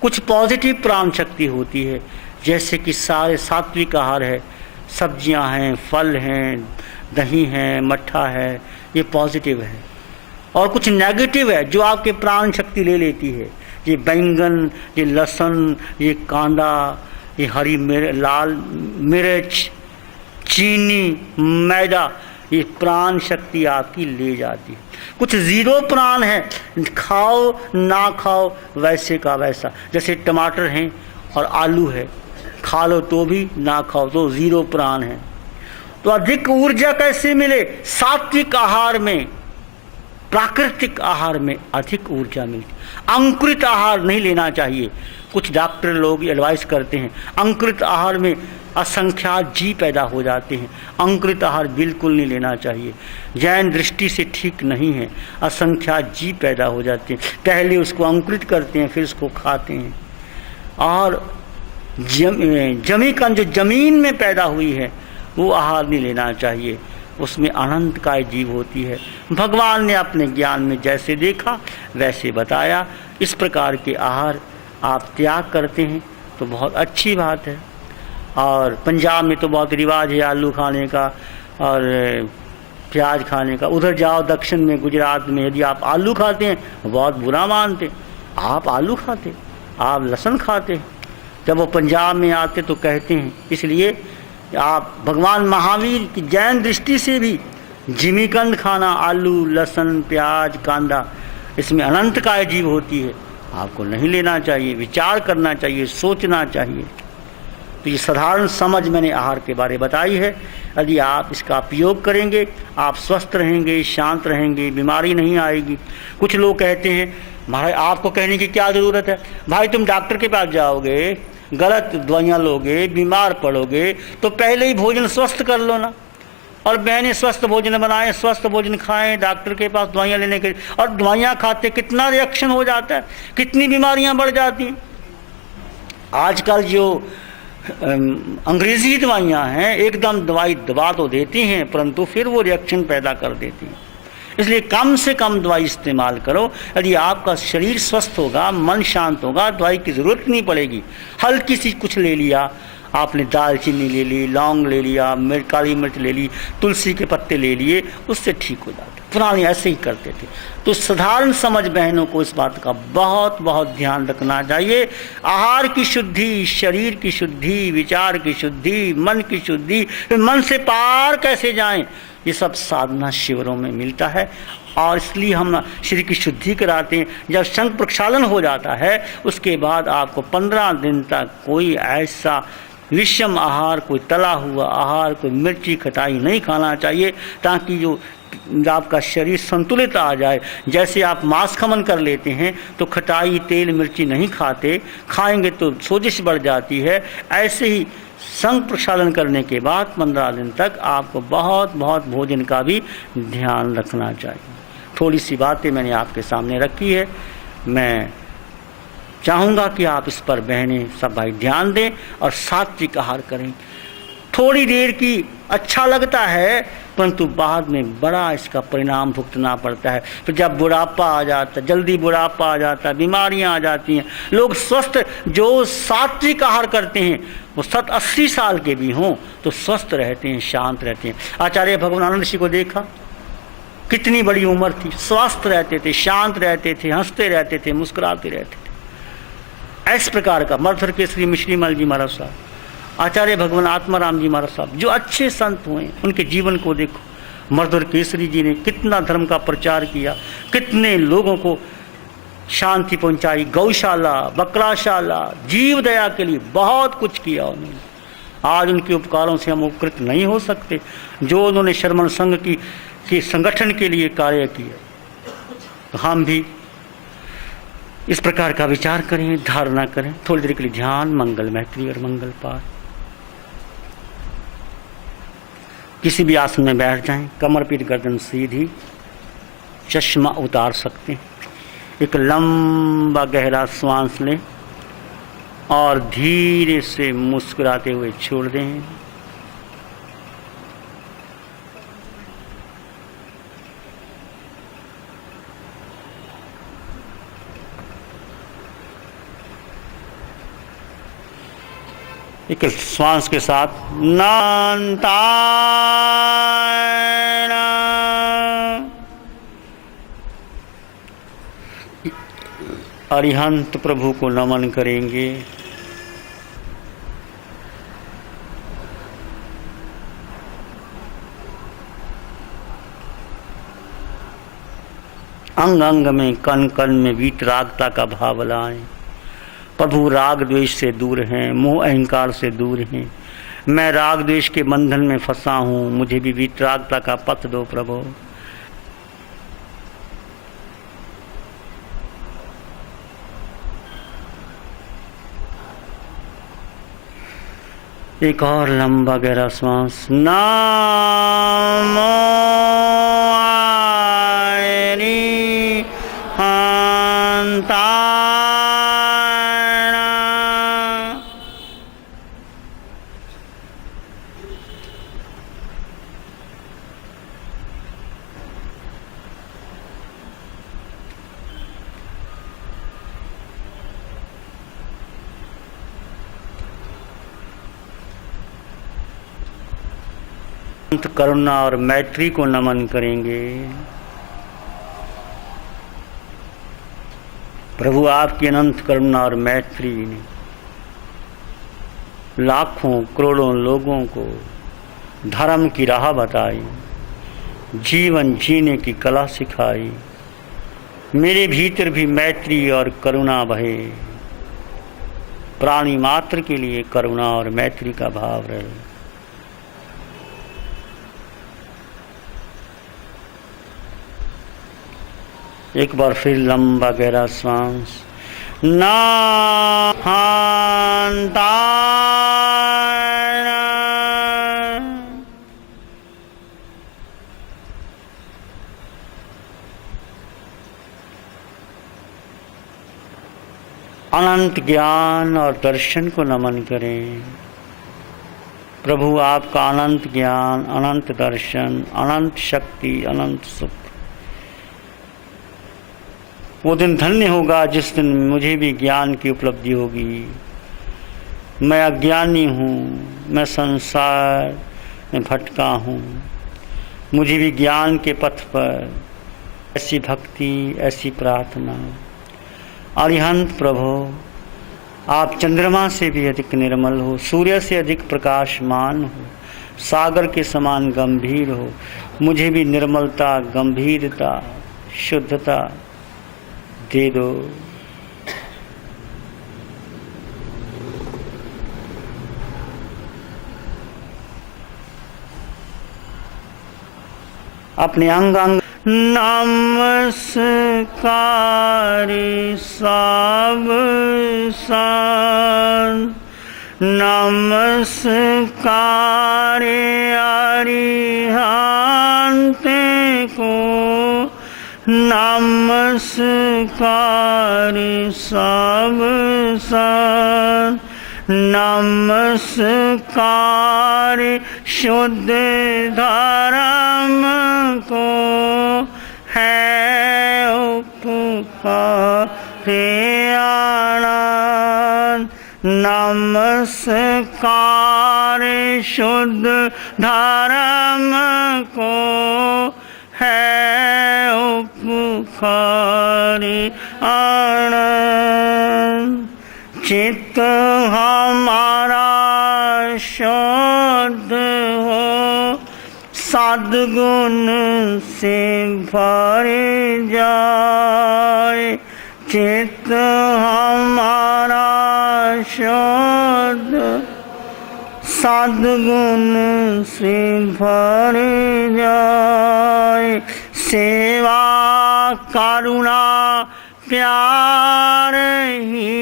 कुछ पॉजिटिव प्राण शक्ति होती है, जैसे कि सारे सात्विक आहार है, सब्जियां हैं, फल हैं, दही है, मट्ठा है, ये पॉजिटिव है। और कुछ नेगेटिव है जो आपके प्राण शक्ति ले लेती है, ये बैंगन, ये लहसुन, ये कांदा, ये हरी लाल मिर्च, चीनी, मैदा, ये प्राण शक्ति आपकी ले जाती है। कुछ जीरो प्राण है, खाओ ना खाओ वैसे का वैसा, जैसे टमाटर हैं और आलू है, खा लो तो भी, ना खाओ तो जीरो प्राण है। तो अधिक ऊर्जा कैसे मिले? सात्विक आहार में, प्राकृतिक आहार में अधिक ऊर्जा मिलती। अंकुरित आहार नहीं लेना चाहिए। कुछ डॉक्टर लोग एडवाइस करते हैं अंकुरित आहार में असंख्यात जी पैदा हो जाते हैं, अंकुरित आहार बिल्कुल नहीं लेना चाहिए, जैन दृष्टि से ठीक नहीं है। असंख्यात जी पैदा हो जाते हैं, पहले उसको अंकुरित करते हैं फिर उसको खाते हैं। और जमीकंद जो जमीन में पैदा हुई है वो आहार नहीं लेना चाहिए, उसमें अनंत काय जीव होती है। भगवान ने अपने ज्ञान में जैसे देखा वैसे बताया। इस प्रकार के आहार आप त्याग करते हैं तो बहुत अच्छी बात है। और पंजाब में तो बहुत रिवाज है आलू खाने का और प्याज खाने का। उधर जाओ दक्षिण में, गुजरात में, यदि आप आलू खाते हैं बहुत बुरा मानते। आप आलू खाते, आप लहसुन खाते। जब वो पंजाब में आते तो कहते हैं, इसलिए आप भगवान महावीर की जैन दृष्टि से भी जिमीकंद खाना, आलू, लहसुन, प्याज, कांदा, इसमें अनंत काय जीव होती है, आपको नहीं लेना चाहिए, विचार करना चाहिए, सोचना चाहिए। तो ये साधारण समझ मैंने आहार के बारे बताई है। यदि आप इसका उपयोग करेंगे आप स्वस्थ रहेंगे, शांत रहेंगे, बीमारी नहीं आएगी। कुछ लोग कहते हैं भाई आपको कहने की क्या ज़रूरत है, भाई तुम डॉक्टर के पास जाओगे, गलत दवाइयाँ लोगे, बीमार पड़ोगे, तो पहले ही भोजन स्वस्थ कर लो ना। और बहनें स्वस्थ भोजन बनाएं, स्वस्थ भोजन खाएं, डॉक्टर के पास दवाइयाँ लेने के। और दवाइयाँ खाते कितना रिएक्शन हो जाता है, कितनी बीमारियाँ बढ़ जाती हैं। आजकल जो अंग्रेज़ी दवाइयाँ हैं एकदम दवाई दबा तो देती हैं परंतु फिर वो रिएक्शन पैदा कर देती हैं। इसलिए कम से कम दवाई इस्तेमाल करो। यदि आपका शरीर स्वस्थ होगा, मन शांत होगा, दवाई की ज़रूरत नहीं पड़ेगी। हल्की सी कुछ ले लिया आपने, दालचीनी ले ली, लौंग ले लिया, काली मिर्च ले ली, तुलसी के पत्ते ले लिए, उससे ठीक हो जाता। पुराने ऐसे ही करते थे। तो साधारण समझ बहनों को इस बात का बहुत बहुत ध्यान रखना चाहिए। आहार की शुद्धि, शरीर की शुद्धि, विचार की शुद्धि, मन की शुद्धि, मन से पार कैसे जाएं, ये सब साधना शिविरों में मिलता है। और इसलिए हम शरीर की शुद्धि कराते हैं। जब शंख प्रक्षालन हो जाता है उसके बाद आपको 15 दिन तक कोई ऐसा विषम आहार, कोई तला हुआ आहार, कोई मिर्ची खटाई नहीं खाना चाहिए, ताकि जो आपका शरीर संतुलित आ जाए। जैसे आप मांस खमन कर लेते हैं तो खटाई, तेल, मिर्ची नहीं खाते, खाएंगे तो सोजिश बढ़ जाती है। ऐसे ही संघ प्रक्षालन करने के बाद 15 दिन तक आपको बहुत बहुत भोजन का भी ध्यान रखना चाहिए। थोड़ी सी बातें मैंने आपके सामने रखी है। मैं चाहूँगा कि आप इस पर बहनें सब भाई ध्यान दें और सात्विक आहार करें। थोड़ी देर की अच्छा लगता है, परंतु बाद में बड़ा इसका परिणाम भुगतना पड़ता है। फिर जब बुढ़ापा आ जाता है, जल्दी बुढ़ापा आ जाता है, बीमारियां आ जाती हैं, लोग स्वस्थ जो सात्विक आहार करते हैं वो 70-80 साल के भी हों तो स्वस्थ रहते हैं, शांत रहते हैं। आचार्य भगवानंद ऋषि को देखा, कितनी बड़ी उम्र थी, स्वस्थ रहते थे, शांत रहते थे, हंसते रहते थे, मुस्कुराते रहते थे। इस प्रकार का मर्धर केसरी मिश्रीमल जी महाराज साहब, आचार्य भगवान आत्माराम जी महाराज साहब, जो अच्छे संत हुए, उनके जीवन को देखो। मर्धर केसरी जी ने कितना धर्म का प्रचार किया, कितने लोगों को शांति पहुंचाई, गौशाला, बकराशाला, जीव दया के लिए बहुत कुछ किया उन्होंने। आज उनके उपकारों से हम उपकृत नहीं हो सकते जो उन्होंने श्रमण संघ की संगठन के लिए कार्य किए। तो हम भी इस प्रकार का विचार करें, धारणा करें। थोड़ी देर के लिए ध्यान, मंगल मैत्री और मंगल पाठ। किसी भी आसन में बैठ जाएं, कमर पीठ गर्दन सीधी, चश्मा उतार सकते हैं। एक लंबा गहरा श्वास लें और धीरे से मुस्कुराते हुए छोड़ दें। एक श्वास के साथ नान्तायण अरिहंत प्रभु को नमन करेंगे। अंग अंग में, कण कण में वीतरागता का भाव लाएं। प्रभु राग द्वेष से दूर हैं, मोह अहंकार से दूर हैं। मैं राग द्वेष के बंधन में फंसा हूँ, मुझे भी वीतरागता का पथ दो प्रभु। एक और लंबा गहरा श्वास। नामो करुणा और मैत्री को नमन करेंगे। प्रभु आपकी अनंत करुणा और मैत्री ने लाखों करोड़ों लोगों को धर्म की राह बताई, जीवन जीने की कला सिखाई। मेरे भीतर भी मैत्री और करुणा बहे, प्राणी मात्र के लिए करुणा और मैत्री का भाव रहे। एक बार फिर लंबा गहरा श्वास। नान्तायण अनंत ज्ञान और दर्शन को नमन करें। प्रभु आपका अनंत ज्ञान, अनंत दर्शन, अनंत शक्ति, अनंत सुख। वो दिन धन्य होगा जिस दिन मुझे भी ज्ञान की उपलब्धि होगी। मैं अज्ञानी हूँ, मैं संसार में भटका हूँ, मुझे भी ज्ञान के पथ पर ऐसी भक्ति, ऐसी प्रार्थना। अरिहंत प्रभु, आप चंद्रमा से भी अधिक निर्मल हो, सूर्य से अधिक प्रकाशमान हो, सागर के समान गंभीर हो। मुझे भी निर्मलता, गंभीरता, शुद्धता दे दो। अपने अंग अंग नमस्कार सब सान, नमस्कार अरिहंत को, नमस्कार सब सान, नमस्कार शुद्ध धर्म को है उपकार आनंद। नमस्कार शुद्ध धर्म को है उपकार आनंद। चित्त हमारा शुद्ध हो सद्गुण से भर जाए। चित्त हमारा शुद्ध सद्गुण से भर जाए। सेवा करुणा प्यार ही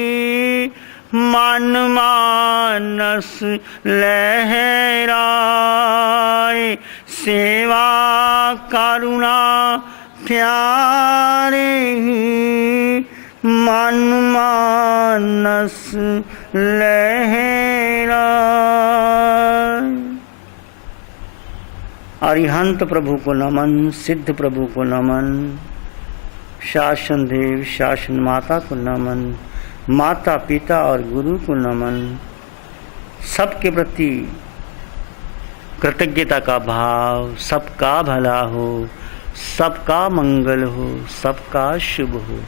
मन मानस लहराए। सेवा करुणा प्यार ही मन मानस लहराए। अरिहंत प्रभु को नमन, सिद्ध प्रभु को नमन, शासन देव शासन माता को नमन, माता पिता और गुरु को नमन। सबके प्रति कृतज्ञता का भाव, सबका भला हो, सबका मंगल हो, सबका शुभ हो।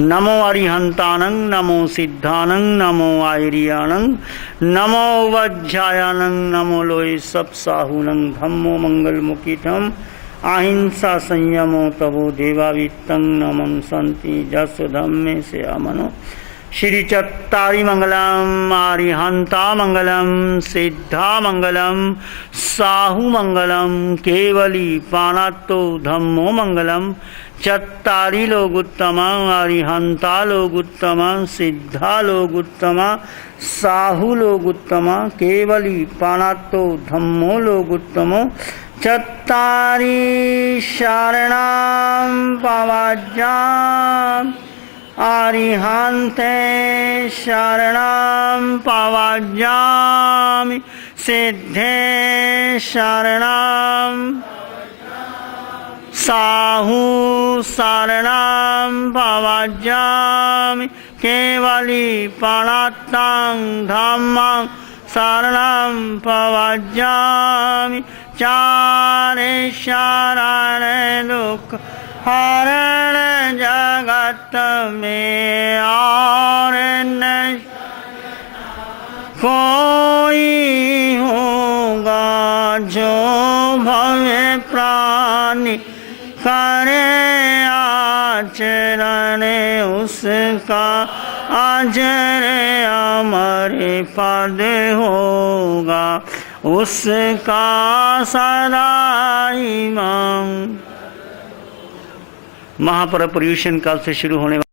नमो अरिहंतानं, नमो सिद्धानं, नमो आयरियानं, नमो वज्जायानं, नमो लोय सब साहुनं, धम्मो मंगल मुकितम अहिंसा संयमो तवो देवावित्तं नमं संति जस धम्मे से अमनो। श्री चत्तारी मंगलम, आरिहंता मंगलम, सिद्धा मंगलम, साहु मंगलम, केवली पानात्तो धम्मो मंगलम। चत्तारी लोग उत्तम, आरिहंता लोग उत्तम, सिद्धा लोग उत्तम, साहु लोग उत्तम, केवली पानात्तो धम्मो लोग उत्तमो। चत्तारी शरणं पवज्जाम, अरिहन्ते शरणं पवज्जामि, सिद्धे शरणं, साहु शरणं पवज्जामि, केवली प्रणतं धम्मं शरणं पवज्जामि। चारे शरण दुख हरण जगत में और न कोई होगा जो भवे प्राणी करे आचरण उसका अजर अमर पद होगा उसका सदा मंगल। महापर्व पर्यूषण काल से शुरू होने